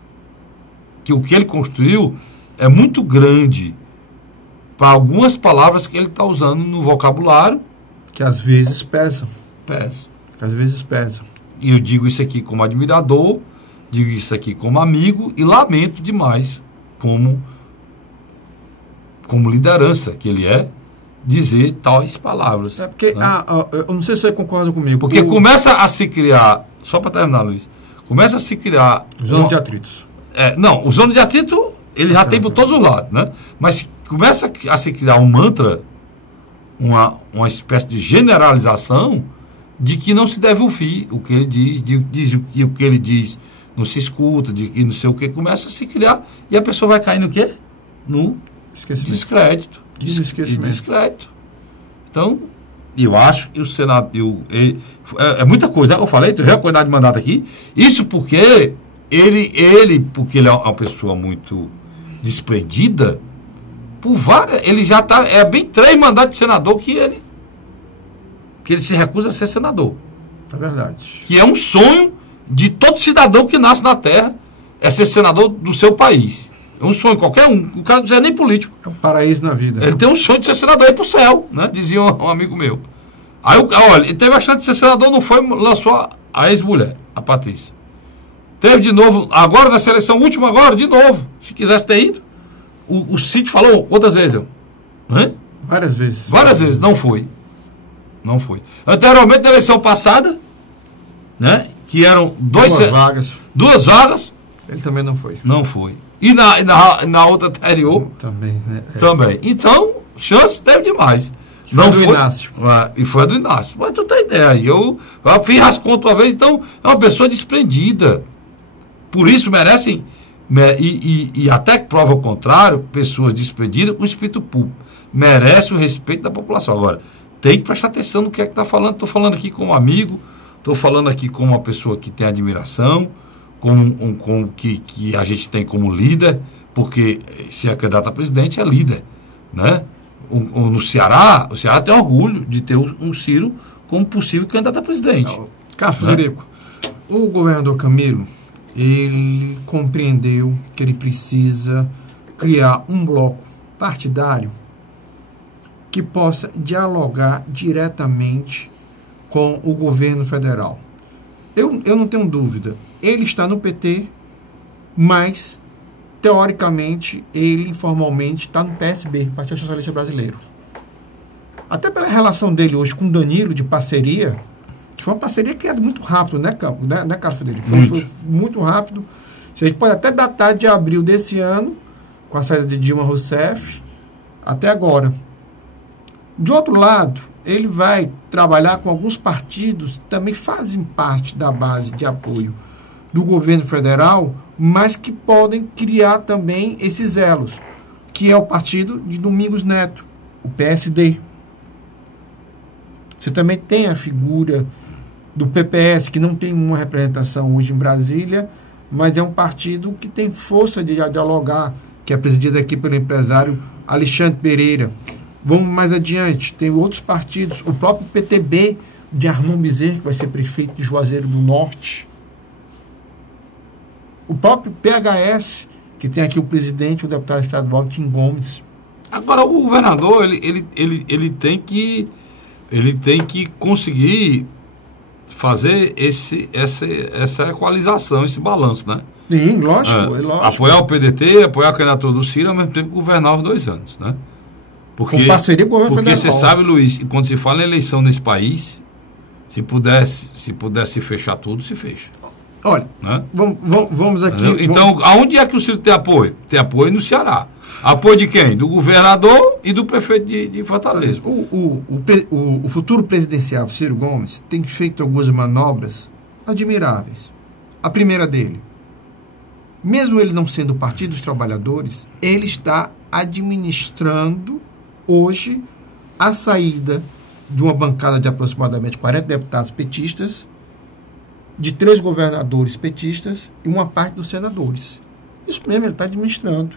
que o que ele construiu é muito grande para algumas palavras que ele está usando no vocabulário. Que às vezes pesam. Que às vezes pesam. E eu digo isso aqui como admirador, digo isso aqui como amigo e lamento demais como liderança que ele é, dizer tais palavras. É porque, né? Eu não sei se você concorda comigo. Porque começa a se criar, só para terminar, Luiz, começa a se criar... Zona de atritos. Não, o zona de atrito, ele já tem por todos os lados, né? Mas começa a se criar um mantra, uma espécie de generalização de que não se deve ouvir o que ele diz, e o que ele diz não se escuta, e não sei o que, começa a se criar, e a pessoa vai cair no quê? No descrédito. Descrédito. Então, eu acho que o Senado... É muita coisa, eu falei, eu recordar de mandato aqui, isso porque porque ele é uma pessoa muito desprendida, por várias... Ele já está... É bem 3 mandatos de senador que ele se recusa a ser senador. É verdade. Que é um sonho de todo cidadão que nasce na terra, é ser senador do seu país. É um sonho, qualquer um. O cara não é nem político. É um paraíso na vida. Ele tem um sonho de ser senador e ir pro céu, né? Dizia um amigo meu. Aí, olha, ele teve a chance de ser senador, não foi, lançou a ex-mulher, a Patrícia. Teve de novo, agora na seleção última, agora, de novo. Se quisesse ter ido. O Cid falou quantas vezes? Várias vezes. Várias vezes, não foi. Não foi. Anteriormente, na eleição passada, né? Que eram 2 vagas. 2 vagas. Ele também não foi. Não foi. E na outra anterior. Também, né? Também. Então, chance teve demais. Não foi do Inácio. E foi a do Inácio. Mas tu tem ideia. Eu fiz as contas uma vez, então é uma pessoa desprendida. Por isso merecem, e até que prova o contrário, pessoas desprendidas com espírito público. Merece o respeito da população. Agora, tem que prestar atenção no que é que está falando. Estou falando aqui como amigo, estou falando aqui como uma pessoa que tem admiração, como que a gente tem como líder, porque se é candidato a presidente, é líder, né? No Ceará, o Ceará tem orgulho de ter um Ciro como possível candidato a presidente. Carlos Frederico, o governador Camilo, ele compreendeu que ele precisa criar um bloco partidário que possa dialogar diretamente com o governo federal. Eu não tenho dúvida, ele está no PT, mas teoricamente, ele informalmente está no PSB, Partido Socialista Brasileiro. Até pela relação dele hoje com Danilo, de parceria, que foi uma parceria criada muito rápido, né, Carlos Frederico? Foi muito rápido. A gente pode até datar de abril desse ano, com a saída de Dilma Rousseff, até agora. De outro lado, ele vai trabalhar com alguns partidos que também fazem parte da base de apoio do governo federal, mas que podem criar também esses elos, que é o partido de Domingos Neto, o PSD. Você também tem a figura do PPS, que não tem uma representação hoje em Brasília, mas é um partido que tem força de dialogar, que é presidido aqui pelo empresário Alexandre Pereira. Vamos mais adiante, tem outros partidos, o próprio PTB de Armando Bezerra, que vai ser prefeito de Juazeiro do Norte, o próprio PHS, que tem aqui o presidente, o deputado estadual Tim Gomes. Agora, o governador, ele tem que conseguir fazer essa equalização, esse balanço, né? Sim, lógico, lógico. Apoiar o PDT, apoiar a candidatura do Ciro, ao mesmo tempo governar os 2 anos, né? Com parceria com o governo federal. Porque você sabe, Luiz, que quando se fala em eleição nesse país, se pudesse fechar tudo, se fecha. Olha, né? vamos aqui... Então, aonde é que o Ciro tem apoio? Tem apoio no Ceará. Apoio de quem? Do governador e do prefeito de Fortaleza. O futuro presidencial, Ciro Gomes, tem feito algumas manobras admiráveis. A primeira dele, mesmo ele não sendo o Partido dos Trabalhadores, ele está administrando hoje a saída de uma bancada de aproximadamente 40 deputados petistas, de 3 governadores petistas e uma parte dos senadores. Isso mesmo, ele está administrando.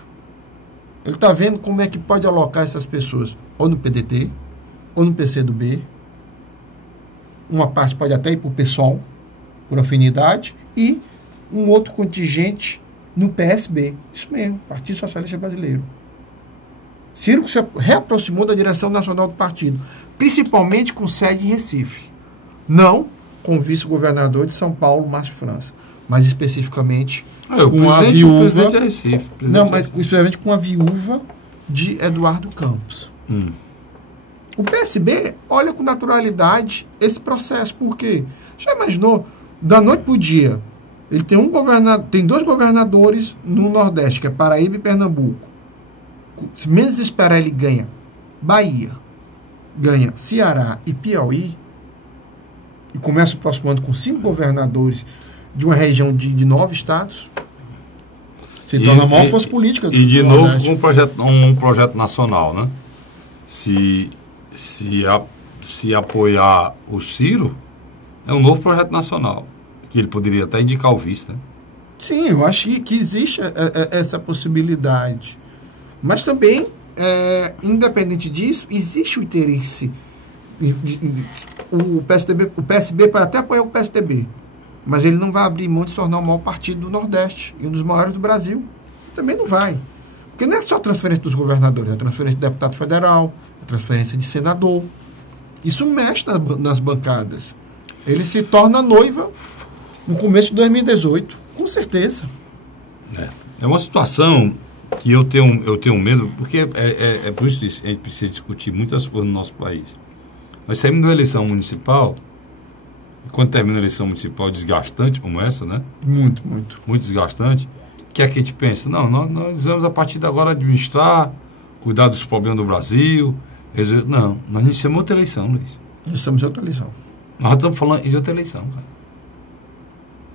Ele está vendo como é que pode alocar essas pessoas ou no PDT, ou no PCdoB. Uma parte pode até ir para o PSOL, por afinidade, e um outro contingente no PSB. Isso mesmo, Partido Socialista Brasileiro. Ciro se reaproximou da direção nacional do partido, principalmente com sede em Recife. Não com o vice-governador de São Paulo, Márcio França, mas especificamente com a viúva... O presidente é Recife. Não, mas especificamente com a viúva de Eduardo Campos. O PSB olha com naturalidade esse processo. Por quê? Já imaginou? Da noite para o dia, ele tem 2 governadores no Nordeste, que é Paraíba e Pernambuco. Se menos esperar, ele ganha Bahia, ganha Ceará e Piauí, e começa o próximo ano com 5 governadores de uma região de 9 estados. Se torna a maior força política. E de novo com um projeto nacional, né? Se apoiar o Ciro, é um novo projeto nacional, que ele poderia até indicar o vice, né? Sim, eu acho que existe essa possibilidade. Mas também, independente disso, existe o interesse. O PSB pode até apoiar o PSDB, mas ele não vai abrir mão de se tornar o maior partido do Nordeste e um dos maiores do Brasil. Também não vai. Porque não é só a transferência dos governadores, é a transferência de deputado federal, a transferência de senador. Isso mexe nas bancadas. Ele se torna noiva no começo de 2018, com certeza. É uma situação que eu tenho medo, porque é por isso que a gente precisa discutir muitas coisas no nosso país. Nós saímos de uma eleição municipal, e quando termina a eleição municipal desgastante como essa, né? Muito desgastante, que é que a gente pensa, não, nós vamos a partir de agora administrar, cuidar dos problemas do Brasil. Não, nós iniciamos outra eleição, Luiz. Iniciamos outra eleição. Nós estamos falando de outra eleição, cara.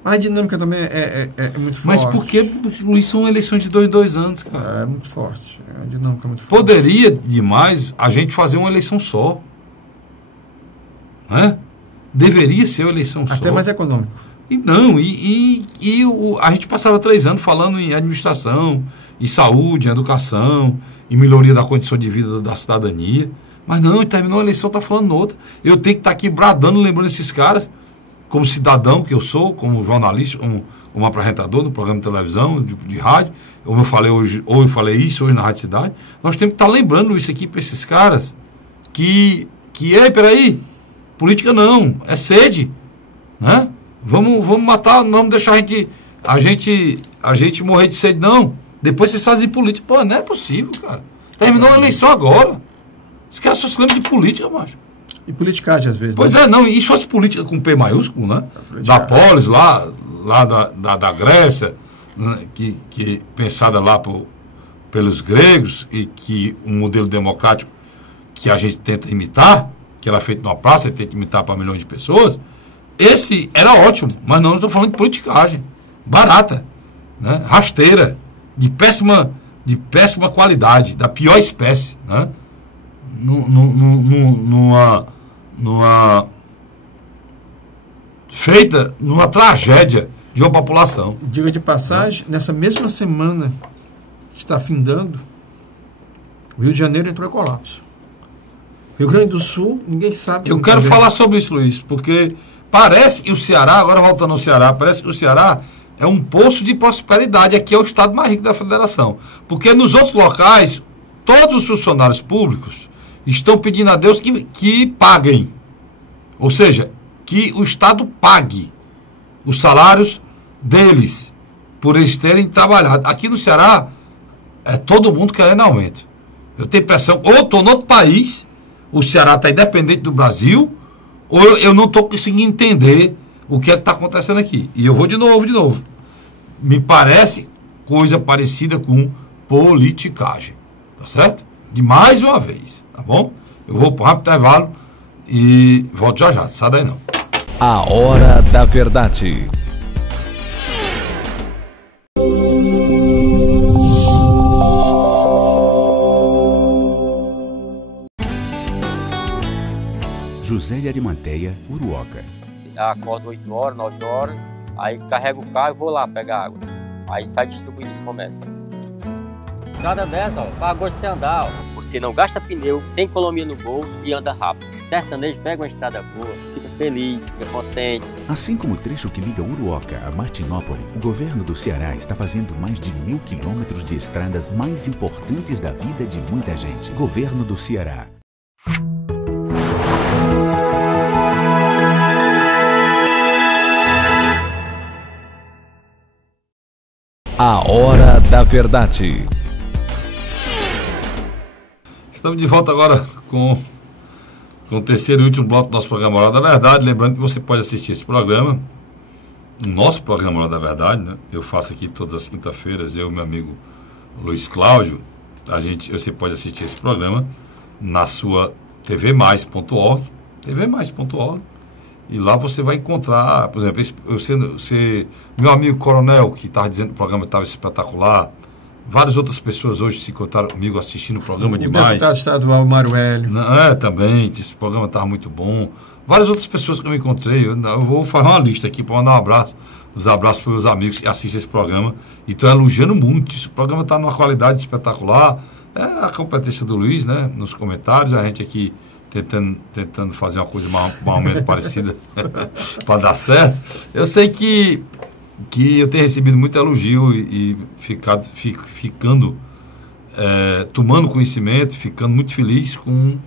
Mas a dinâmica também é muito forte. Mas porque, Luiz, são eleições de 2 anos, cara. É muito forte. A dinâmica é muito forte. Poderia demais a gente fazer uma eleição só. Né? Deveria ser uma eleição só. Até mais econômico. A gente passava 3 anos falando em administração, em saúde, em educação, em melhoria da condição de vida da cidadania. Mas não, terminou a eleição, está falando outra. Eu tenho que estar aqui bradando, lembrando esses caras, como cidadão que eu sou, como jornalista, como apresentador do programa de televisão, de rádio, como eu falei hoje, ou eu falei isso hoje na Rádio Cidade. Nós temos que estar lembrando isso aqui para esses caras que peraí, política não, é sede, né? Vamos matar, não vamos deixar a gente morrer de sede, não. Depois vocês fazem política. Pô, não é possível, cara. Terminou a eleição agora. Os caras só se lembram de política, macho. E politicagem, às vezes. Pois né? não, e se fosse política com P maiúsculo, né? Da polis, lá da Grécia, né? que pensada lá pelos gregos, e que um modelo democrático que a gente tenta imitar, que era feito numa praça e tenta imitar para milhões de pessoas, esse era ótimo, mas não estou falando de politicagem, barata, né? Rasteira, de péssima qualidade, da pior espécie, né? feita numa tragédia de uma população. Diga de passagem, nessa mesma semana que está findando, o Rio de Janeiro entrou em colapso. Rio Grande do Sul, ninguém sabe. Eu quero falar sobre isso, Luiz, porque parece que o Ceará, agora voltando ao Ceará, parece que o Ceará é um poço de prosperidade. Aqui é o estado mais rico da federação. Porque nos outros locais, todos os funcionários públicos estão pedindo a Deus que paguem. Ou seja, que o Estado pague os salários deles, por eles terem trabalhado. Aqui no Ceará, é todo mundo querendo aumento. Eu tenho impressão, ou eu estou em outro país, o Ceará está independente do Brasil, ou eu não estou conseguindo entender o que é que está acontecendo aqui. E eu vou de novo. Me parece coisa parecida com politicagem. Tá certo? De mais uma vez. Tá bom? Eu vou para o rápido intervalo e volto já. Sai daí não. A Hora da Verdade. José de Arimateia, Uruoca. Acordo 8 horas, 9 horas, aí carrego o carro e vou lá pegar água. Aí sai distribuindo os comércios. Estrada dessa, ó, para gosto de você andar, ó. Você não gasta pneu, tem economia no bolso e anda rápido. Sertanejo pega uma estrada boa, fica feliz, fica contente. Assim como o trecho que liga Uruoca a Martinópole, o governo do Ceará está fazendo mais de 1.000 quilômetros de estradas mais importantes da vida de muita gente. Governo do Ceará. A Hora da Verdade. Estamos de volta agora com o terceiro e último bloco do nosso programa Hora da Verdade. Lembrando que você pode assistir esse programa, o nosso programa Hora da Verdade, né? Eu faço aqui todas as quinta-feiras, eu e meu amigo Luiz Cláudio. Você pode assistir esse programa na sua tvmais.org, tvmais.org, e lá você vai encontrar, por exemplo, meu amigo Coronel, que estava dizendo que o programa estava espetacular. Várias outras pessoas hoje se encontraram comigo assistindo o programa demais. O deputado estadual Mário Hélio. Também, esse programa estava muito bom. Várias outras pessoas que eu me encontrei, eu vou fazer uma lista aqui para mandar uns abraços para os meus amigos que assistem esse programa. E estou elogiando muito. Esse programa está numa qualidade espetacular. É a competência do Luiz, né? Nos comentários, a gente aqui tentando fazer uma coisa mais ou menos parecida para dar certo. Eu sei que eu tenho recebido muito elogio e ficando tomando conhecimento, ficando muito feliz com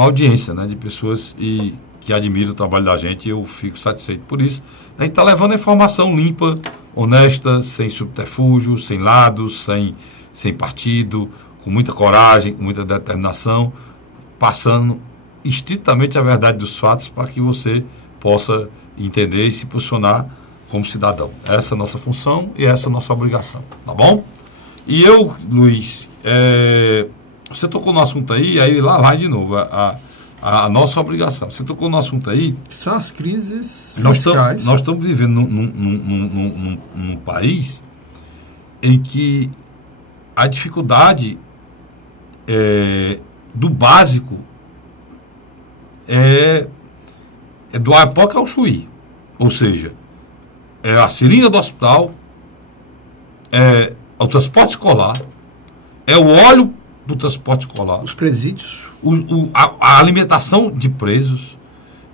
a audiência, né, de pessoas que admiram o trabalho da gente, e eu fico satisfeito por isso. A gente está levando a informação limpa, honesta, sem subterfúgio, sem lados, sem partido, com muita coragem, com muita determinação, passando estritamente a verdade dos fatos para que você possa entender e se posicionar como cidadão. Essa é a nossa função e essa é a nossa obrigação, tá bom? E eu, Luiz, você tocou no assunto aí lá vai de novo, a nossa obrigação. Você tocou no assunto aí. São as crises fiscais. Nós estamos vivendo num país em que a dificuldade do básico é do Aipoca ao Chuí. Ou seja, é a seringa do hospital, é o transporte escolar, é o óleo para o transporte escolar, os presídios, a alimentação de presos,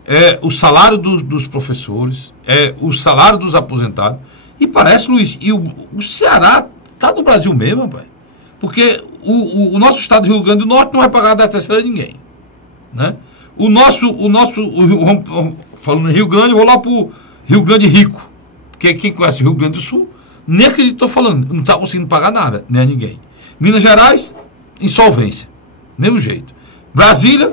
é o salário dos professores, é o salário dos aposentados. E parece, Luiz, o Ceará está no Brasil mesmo, rapaz. Porque o nosso estado do Rio Grande do Norte não vai pagar a 13ª de ninguém, né? Falando em Rio Grande, eu vou lá para o Rio Grande Rico. Porque quem conhece o Rio Grande do Sul, nem acredito que estou falando, não está conseguindo pagar nada, nem a ninguém. Minas Gerais, insolvência, mesmo jeito. Brasília,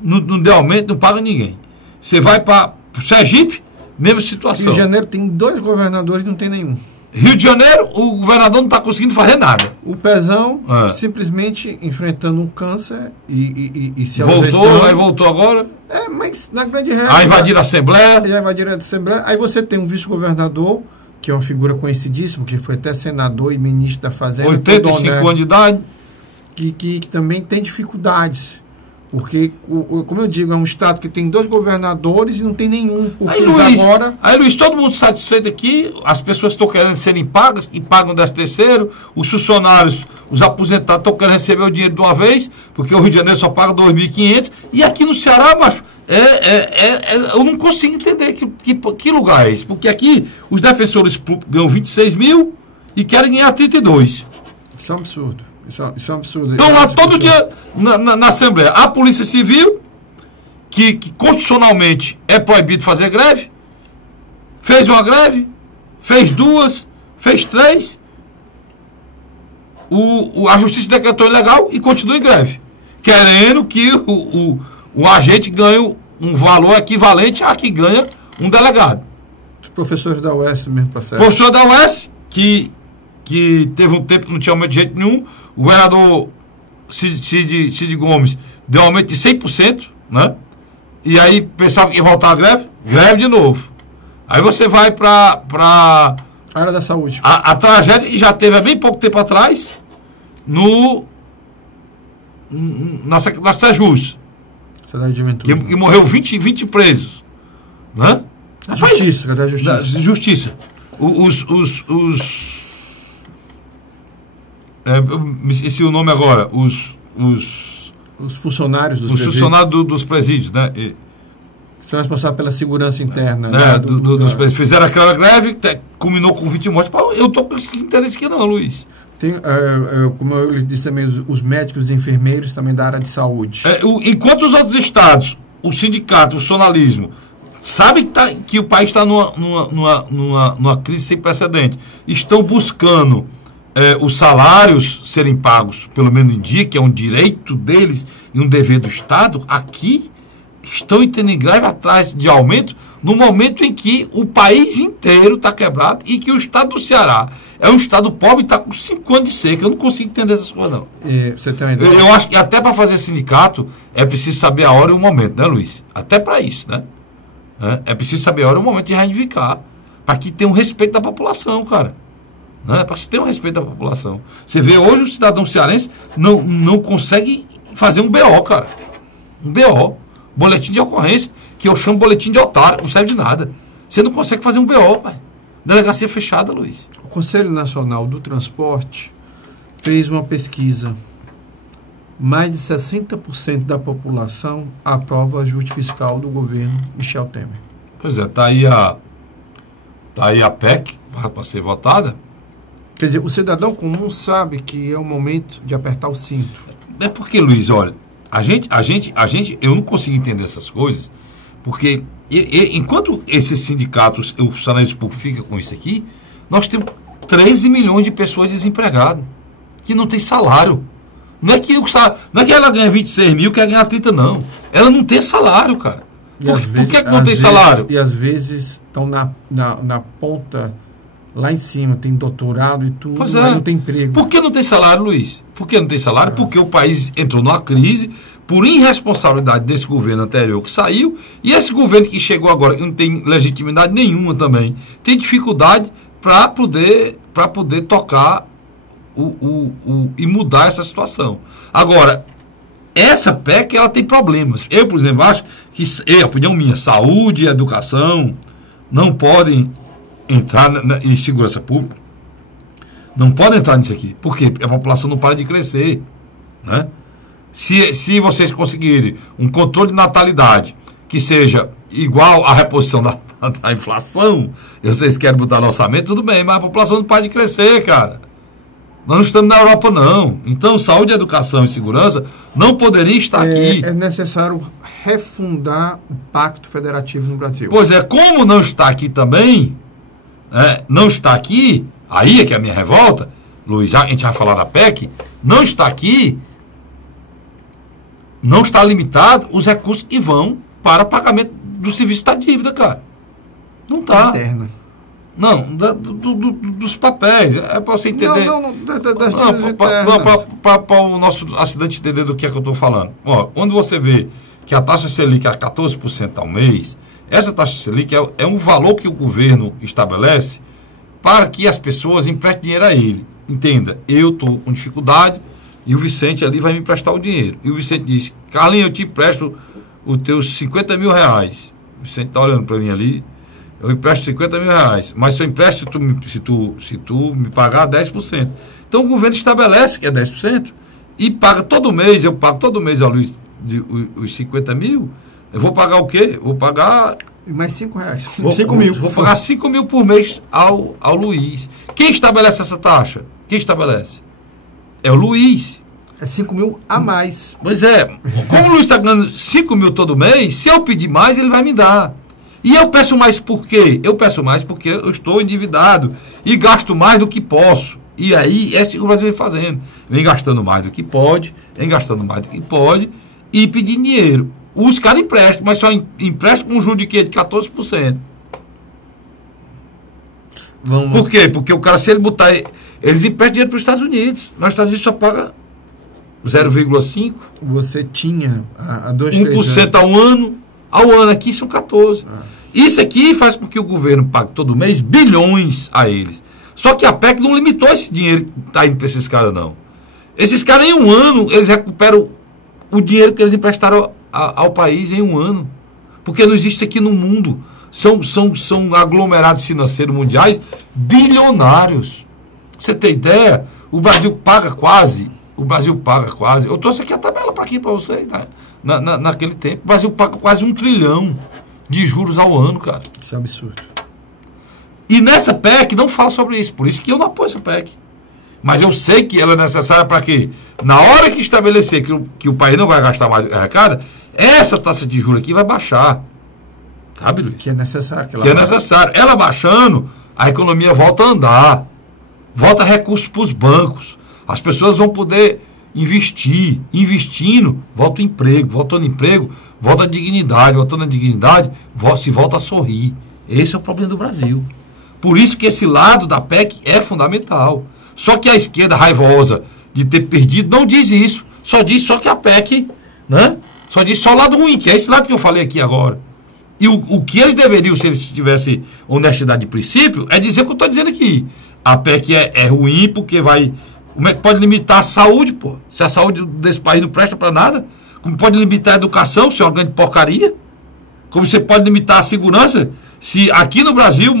não deu aumento, não paga ninguém. Você vai para Sergipe, mesma situação. Rio de Janeiro tem 2 governadores e não tem nenhum. Rio de Janeiro, o governador não está conseguindo fazer nada. O Pezão simplesmente enfrentando um câncer e se voltou agora. Mas na grande regra... Aí invadiram a Assembleia. Já invadiram a Assembleia. Aí você tem um vice-governador, que é uma figura conhecidíssima, que foi até senador e ministro da Fazenda. 85 anos de idade. Que também tem dificuldades. Porque, como eu digo, é um estado que tem 2 governadores e não tem nenhum. Aí, Luiz, todo mundo satisfeito aqui, as pessoas estão querendo serem pagas e pagam 13º, os funcionários, os aposentados estão querendo receber o dinheiro de uma vez, porque o Rio de Janeiro só paga 2.500, e aqui no Ceará, macho, eu não consigo entender que lugar é esse, porque aqui os defensores públicos ganham 26 mil e querem ganhar 32. Isso é um absurdo. Isso é um absurdo. Estão lá todo dia na Assembleia. A Polícia Civil, que constitucionalmente é proibido fazer greve, fez uma greve, fez 2, fez 3. A Justiça decretou ilegal e continua em greve, querendo que o agente ganhe um valor equivalente a que ganha um delegado. Os professores da UES mesmo processo. Professor da UES, que teve um tempo que não tinha aumento de jeito nenhum, o governador Cid Gomes deu um aumento de 100%, né? E aí pensava que ia voltar a greve de novo. Aí você vai para área da saúde. A tragédia que já teve há bem pouco tempo atrás na Sejus, Cidade de Juventude, que morreu 20 presos, né? Justiça, cadê a justiça? Justiça. Eu esqueci o nome agora. Os funcionários dos presídios. Os funcionários dos presídios, né? São responsáveis pela segurança interna. Dos presídios. Fizeram aquela greve, culminou com 20 mortes. Eu estou com interesse aqui não, Luiz. Tem, como eu lhe disse também, os médicos e enfermeiros também da área de saúde. Enquanto os outros estados, o sindicato, o funcionalismo, sabem que o país está numa crise sem precedente, estão buscando os salários serem pagos, pelo menos em dia, que é um direito deles e um dever do Estado, aqui estão entrando em greve atrás de aumento, no momento em que o país inteiro está quebrado e que o estado do Ceará é um estado pobre e está com 5 anos de seca. Eu não consigo entender essas coisas, não. Você tem uma ideia? Eu acho que até para fazer sindicato é preciso saber a hora e o momento, né, Luiz? Até para isso, né? É preciso saber a hora e o momento de reivindicar, para que tenha um respeito da população, cara. Né? Para se ter um respeito da população. Você vê hoje o cidadão cearense não consegue fazer um BO, cara. Um BO. Boletim de ocorrência, que eu chamo boletim de otário, não serve de nada. Você não consegue fazer um BO, pai. Delegacia fechada, Luiz. O Conselho Nacional do Transporte fez uma pesquisa. Mais de 60% da população aprova ajuste fiscal do governo Michel Temer. Pois é, tá aí a PEC para ser votada. Quer dizer, o cidadão comum sabe que é o momento de apertar o cinto. É porque, Luiz, olha, a gente, eu não consigo entender essas coisas, porque enquanto esses sindicatos, os funcionários públicos ficam com isso aqui, nós temos 13 milhões de pessoas desempregadas, que não tem salário. Não é que ela ganha 26 mil, quer ganhar 30, não. Ela não tem salário, cara. Por que não tem salário? E às vezes estão na ponta, lá em cima, tem doutorado e tudo, mas não tem emprego. Por que não tem salário, Luiz? Por que não tem salário? Porque o país entrou numa crise por irresponsabilidade desse governo anterior que saiu, e esse governo que chegou agora, que não tem legitimidade nenhuma também, tem dificuldade para poder tocar e mudar essa situação. Agora, essa PEC, ela tem problemas. Eu, por exemplo, acho que, a opinião minha, saúde e educação não podem entrar em segurança pública. Não podem entrar nisso aqui. Por quê? Porque a população não para de crescer. Né? Se vocês conseguirem um controle de natalidade que seja igual à reposição da inflação, vocês querem botar no orçamento, tudo bem, mas a população não para de crescer, cara. Nós não estamos na Europa, não. Então, saúde, educação e segurança não poderiam estar aqui. É necessário refundar o Pacto Federativo no Brasil. Pois é, como não está aqui também, não está aqui, aí é que é a minha revolta, Luiz, já, a gente vai falar da PEC, não está aqui, não está limitado os recursos que vão para pagamento do serviço da dívida, cara. Não está. Interna. Não, dos papéis. É para você entender. Das dívidas internas. Para o nosso assinante entender do que é que eu estou falando. Ó, onde você vê que a taxa Selic é 14% ao mês, essa taxa Selic é um valor que o governo estabelece para que as pessoas emprestem dinheiro a ele. Entenda, eu estou com dificuldade, e o Vicente ali vai me emprestar o dinheiro. E o Vicente diz, Carlinhos, eu te empresto os teus 50 mil reais. O Vicente está olhando para mim ali, eu empresto 50 mil reais, mas se eu empresto, se tu me pagar 10%. Então o governo estabelece que é 10% e paga todo mês, eu pago todo mês ao Luiz os 50 mil, eu vou pagar o quê? Vou pagar... Mais 5 reais. 5 mil. Vou pagar 5 mil por mês ao Luiz. Quem estabelece essa taxa? Quem estabelece? É o Luiz. É 5 mil a mais. Pois é. Como o Luiz está ganhando 5 mil todo mês, se eu pedir mais, ele vai me dar. E eu peço mais por quê? Eu peço mais porque eu estou endividado e gasto mais do que posso. E aí, é isso que o Brasil vem fazendo. Vem gastando mais do que pode, e pedindo dinheiro. Os caras emprestam, mas só emprestam com um juro de quê? De 14%. Por quê? Porque o cara, se ele botar... Eles emprestam dinheiro para os Estados Unidos. Nos Estados Unidos só paga 0,5%. Você tinha há 2, 3 anos. 1% ao ano. Aqui são 14%. Isso aqui faz com que o governo pague todo mês bilhões a eles. Só que a PEC não limitou esse dinheiro que está indo para esses caras, não. Esses caras, em um ano, eles recuperam o dinheiro que eles emprestaram ao país em um ano. Porque não existe isso aqui no mundo. São aglomerados financeiros mundiais bilionários. Você tem ideia? O Brasil paga quase. Eu trouxe aqui a tabela para vocês, naquele tempo. O Brasil paga quase 1 trilhão de juros ao ano, cara. Isso é absurdo. E nessa PEC não fala sobre isso. Por isso que eu não apoio essa PEC. Mas eu sei que ela é necessária para quê? Na hora que estabelecer que o país não vai gastar mais arrecada, essa taxa de juros aqui vai baixar. Sabe, Luiz? Que é necessário. necessário. Ela baixando, a economia volta a andar. Volta recursos para os bancos. As pessoas vão poder investir. Investindo, volta o emprego. Voltando emprego, volta a dignidade. Voltando a dignidade, se volta a sorrir. Esse é o problema do Brasil. Por isso que esse lado da PEC é fundamental. Só que a esquerda raivosa de ter perdido não diz isso. Só diz que a PEC, né? Só diz só o lado ruim, que é esse lado que eu falei aqui agora. E o que eles deveriam, se eles tivessem honestidade de princípio, é dizer o que eu estou dizendo aqui. A PEC é ruim porque vai... Como é que pode limitar a saúde, pô? Se a saúde desse país não presta para nada? Como pode limitar a educação, se é uma grande porcaria? Como você pode limitar a segurança? Se aqui no Brasil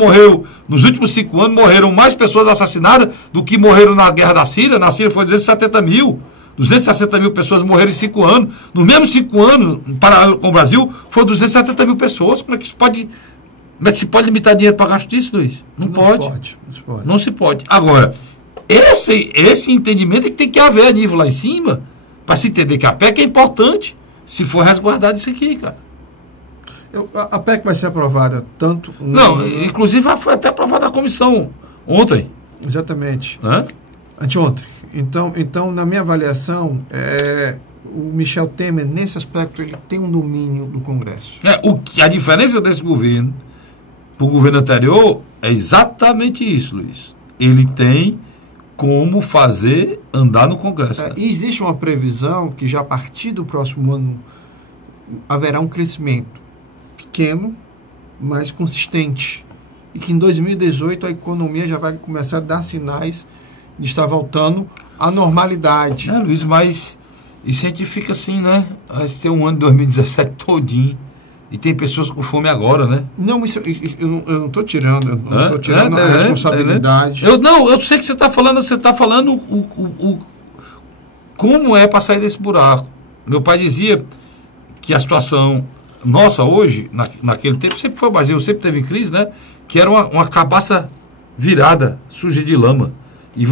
nos últimos 5 anos, morreram mais pessoas assassinadas do que morreram na guerra da Síria. Na Síria foi 270 mil. 260 mil pessoas morreram em 5 anos. Nos mesmos 5 anos, paralelo com o Brasil, foram 270 mil pessoas. Como é que se pode limitar dinheiro para gasto disso, Luiz? Não pode. Não se pode. Agora, esse entendimento é que tem que haver a nível lá em cima, para se entender que a PEC é importante, se for resguardado isso aqui, cara. A PEC vai ser aprovada tanto... Inclusive foi até aprovada na comissão ontem. Exatamente. Anteontem. Então, na minha avaliação, o Michel Temer, nesse aspecto, ele tem um domínio do Congresso. A diferença desse governo para o governo anterior é exatamente isso, Luiz. Ele tem como fazer andar no Congresso. E existe uma previsão que já a partir do próximo ano haverá um crescimento pequeno, mas consistente. E que em 2018 a economia já vai começar a dar sinais de estar voltando à normalidade. Luiz, mas isso a gente fica assim, né? Vai ter um ano de 2017 todinho. E tem pessoas com fome agora, né? Não, eu não estou tirando. Eu não estou tirando a responsabilidade. Eu sei que você está falando como é para sair desse buraco. Meu pai dizia que a situação nossa hoje, naquele tempo, sempre foi o Brasil, sempre teve em crise, né? Que era uma cabaça virada, suja de lama. E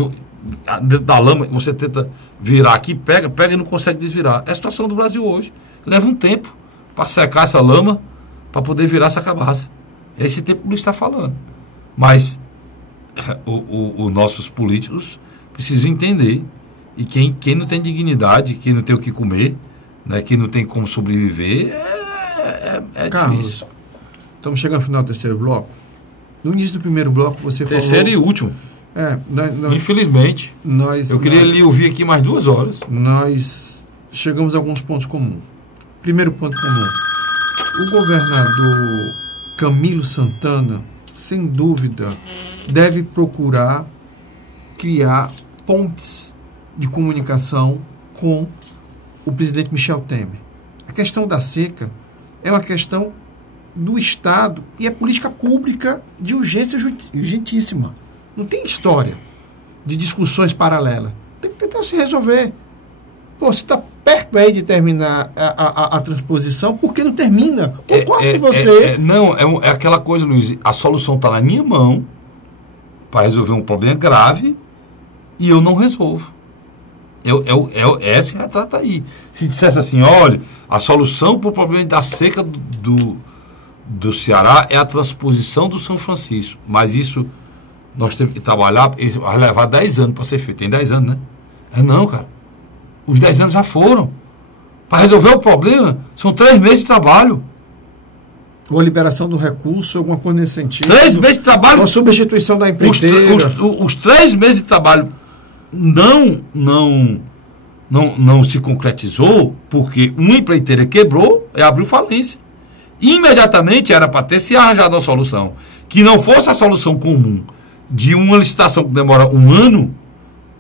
dentro da lama, você tenta virar aqui, pega e não consegue desvirar. É a situação do Brasil hoje. Leva um tempo para secar essa lama, para poder virar essa cabaça. É esse tempo que o Luiz está falando. Mas os nossos políticos precisam entender. E quem não tem dignidade, quem não tem o que comer, né, quem não tem como sobreviver, Carlos, difícil. Estamos chegando ao final do terceiro bloco. No início do primeiro bloco, você falou... Terceiro e último. Infelizmente. Eu queria lhe ouvir aqui mais 2 horas. Nós chegamos a alguns pontos comuns. Primeiro ponto comum. O governador Camilo Santana, sem dúvida, deve procurar criar pontes de comunicação com o presidente Michel Temer. A questão da seca é uma questão do Estado e é política pública de urgência urgentíssima. Não tem história de discussões paralelas. Tem que tentar se resolver. Pô, você está perto aí de terminar a transposição, por que não termina? Concordo com você. É aquela coisa, Luiz, a solução está na minha mão para resolver um problema grave e eu não resolvo. Esse retrato aí. Se dissesse assim, olha, a solução para o problema da seca do Ceará é a transposição do São Francisco. Mas isso nós temos que trabalhar, vai levar 10 anos para ser feito. Tem 10 anos, né? Não, cara. Os 10 anos já foram. Para resolver o problema, são 3 meses de trabalho. Ou a liberação do recurso, alguma coisa nesse sentido. 3 meses de trabalho. Ou a substituição da empreiteira. Os 3 meses de trabalho não se concretizou porque uma empreiteira quebrou e abriu falência. Imediatamente era para ter se arranjado uma solução que não fosse a solução comum de uma licitação que demora 1 ano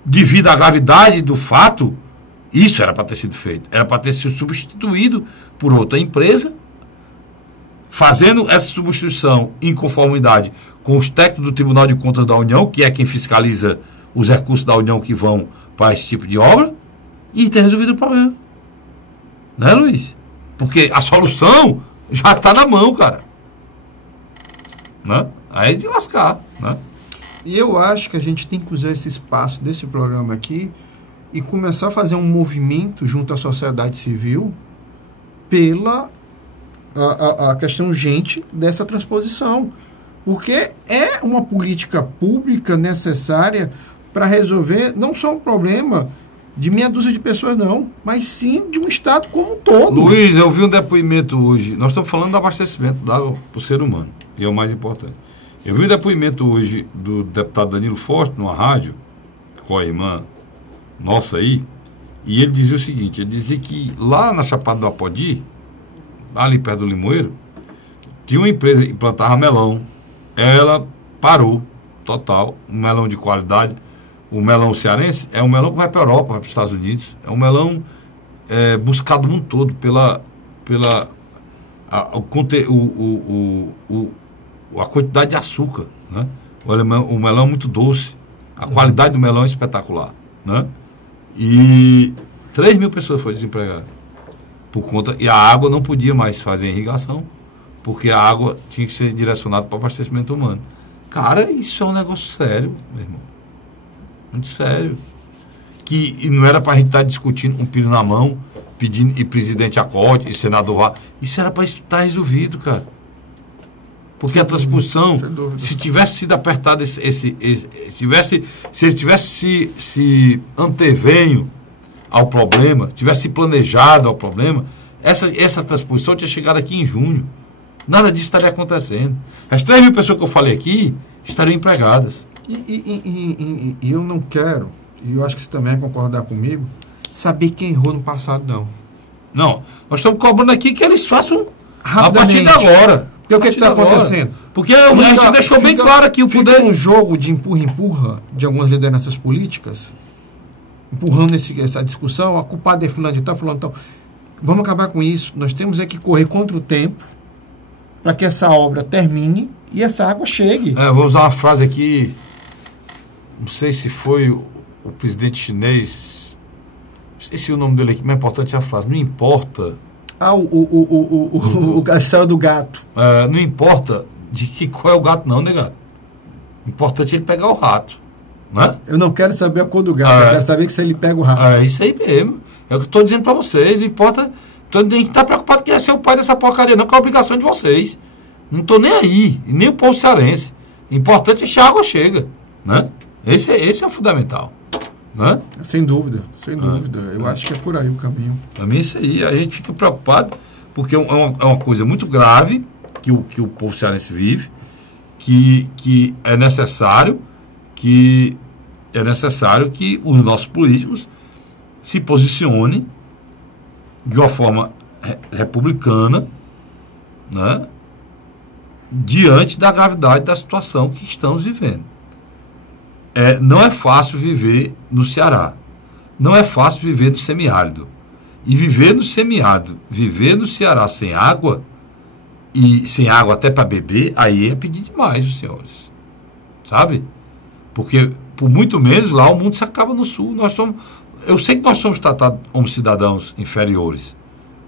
devido à gravidade do fato. Isso era para ter sido feito. Era para ter sido substituído por outra empresa, fazendo essa substituição em conformidade com os técnicos do Tribunal de Contas da União, que é quem fiscaliza os recursos da União que vão para esse tipo de obra, e ter resolvido o problema. Né, Luiz? Porque a solução já está na mão, cara. Né? Aí é de lascar. Né? E eu acho que a gente tem que usar esse espaço desse programa aqui e começar a fazer um movimento junto à sociedade civil pela a questão urgente dessa transposição. Porque é uma política pública necessária para resolver não só um problema de meia dúzia de pessoas, não, mas sim de um Estado como um todo. Luiz, eu vi um depoimento hoje. Nós estamos falando do abastecimento para o ser humano, e é o mais importante. Eu vi um depoimento hoje do deputado Danilo Forte, numa rádio, com a irmã nossa aí, e ele dizia o seguinte, ele dizia que lá na Chapada do Apodi, ali perto do Limoeiro, tinha uma empresa que plantava melão. Ela parou, total, um melão de qualidade. O melão cearense é um melão que vai para a Europa, vai para os Estados Unidos. É um melão buscado no mundo todo a quantidade de açúcar. Né? O melão é muito doce. A qualidade do melão é espetacular. Né? E 3 mil pessoas foram desempregadas. Por conta, e a água não podia mais fazer irrigação, porque a água tinha que ser direcionada para o abastecimento humano. Cara, isso é um negócio sério, meu irmão. Muito sério. E não era para a gente estar discutindo um pino na mão, pedindo e presidente acorde, e senador vá. Isso era para estar resolvido, cara. Porque a transposição, se tivesse sido apertado se ele tivesse se antevenho ao problema, tivesse planejado ao problema, essa transposição tinha chegado aqui em junho. Nada disso estaria acontecendo. As 3 mil pessoas que eu falei aqui estariam empregadas. E eu não quero, e eu acho que você também vai concordar comigo, saber quem errou no passado, não. Não, nós estamos cobrando aqui que eles façam a partir de agora. Porque o que está acontecendo? Porque a gente deixou bem claro aqui o poder. Fica um jogo de empurra-empurra de algumas lideranças políticas, empurrando essa discussão, a culpada é fulano de tal, fulano de tal. Vamos acabar com isso. Nós temos que correr contra o tempo para que essa obra termine e essa água chegue. Vou usar uma frase aqui, não sei se foi o presidente chinês, esqueci o nome dele aqui, mas é importante a frase, não importa. O castelo do gato. Não importa qual é o gato não, né, gato? Importante é ele pegar o rato. Né? Eu não quero saber a cor do gato, eu quero saber que se ele pega o rato. É isso aí mesmo. É o que eu estou dizendo para vocês, não importa. A gente está preocupado que ia ser o pai dessa porcaria, não, que é a obrigação de vocês. Não estou nem aí, nem o povo cearense. Importante é que a água chega. Né? Esse é o fundamental. Né? Sem dúvida, sem dúvida. Eu acho que é por aí o caminho. Para mim, isso aí, a gente fica preocupado, porque é uma coisa muito grave que o povo cearense vive, que é necessário que os nossos políticos se posicionem de uma forma republicana, né, diante da gravidade da situação que estamos vivendo. Não é fácil viver no Ceará. não é fácil viver no semiárido. E viver no semiárido, viver no Ceará sem água, e sem água até para beber, aí é pedir demais, os senhores. Sabe? Porque, por muito menos, lá o mundo se acaba no sul. Eu sei que nós somos tratados como cidadãos inferiores,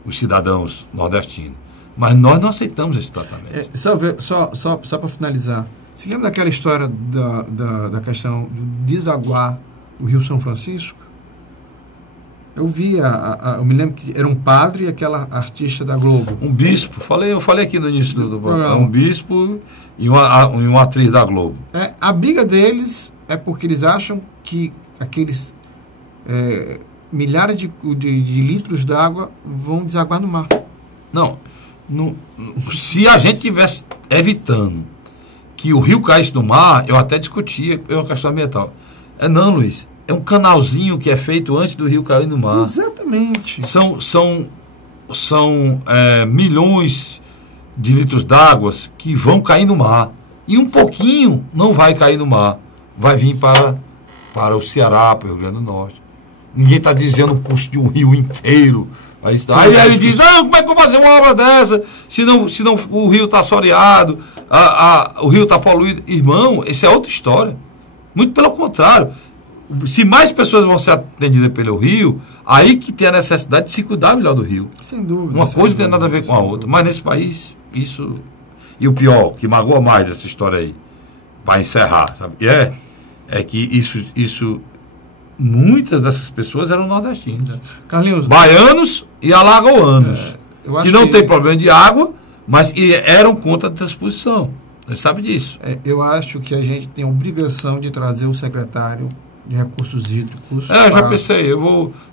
os cidadãos nordestinos, mas nós não aceitamos esse tratamento. Só para finalizar, você lembra daquela história da questão do desaguar o Rio São Francisco? Eu vi, eu me lembro que era um padre e aquela artista da Globo. Um bispo, eu falei aqui no início do programa, um bispo e uma atriz da Globo. A briga deles é porque eles acham que aqueles milhares de litros d'água vão desaguar no mar. Não, se a gente estivesse evitando que o rio caísse no mar, eu até discutia, é uma questão ambiental. Não, Luiz. É um canalzinho que é feito antes do rio cair no mar. Exatamente. São milhões de litros d'água que vão cair no mar. E um pouquinho não vai cair no mar. Vai vir para o Ceará, para o Rio Grande do Norte. Ninguém está dizendo o custo de um rio inteiro. Aí ele diz, não, como é que eu vou fazer uma obra dessa? Se não o rio está assoreado, o rio está poluído. Irmão, essa é outra história. Muito pelo contrário. Se mais pessoas vão ser atendidas pelo rio, aí que tem a necessidade de se cuidar melhor do rio. Sem dúvida. Uma coisa não tem nada a ver com a outra. Mas nesse país, isso... E o pior, que magoa mais dessa história aí, para encerrar, sabe? É que isso... Muitas dessas pessoas eram nordestinos. Carlinhos, baianos e alagoanos. Que não tem problema de água, mas eram contra a transposição. Você sabe disso. Eu acho que a gente tem a obrigação de trazer o secretário de recursos hídricos. Eu já pensei, a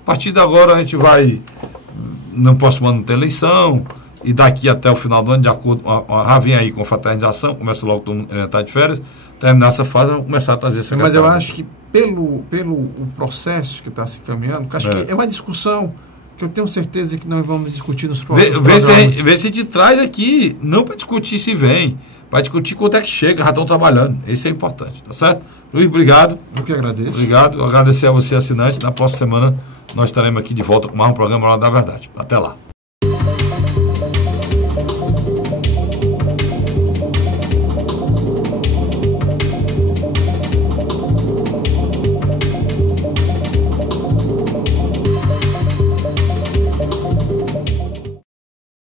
partir de agora a gente vai, no próximo ano tem eleição, e daqui até o final do ano, de acordo, já vem aí com fraternização, começa logo todo mundo entrar de férias, terminar essa fase, vamos começar a trazer secretário. Mas eu acho que pelo processo que está se caminhando, acho que é uma discussão que eu tenho certeza que nós vamos discutir nos próximos programas. Vê se a gente traz aqui, não para discutir se vem, para discutir quanto é que chega, já estão trabalhando. Isso é importante, tá certo? Luiz, obrigado. Eu que agradeço. Obrigado. Agradecer a você, assinante. Na próxima semana nós estaremos aqui de volta com mais um programa Hora da Verdade. Até lá.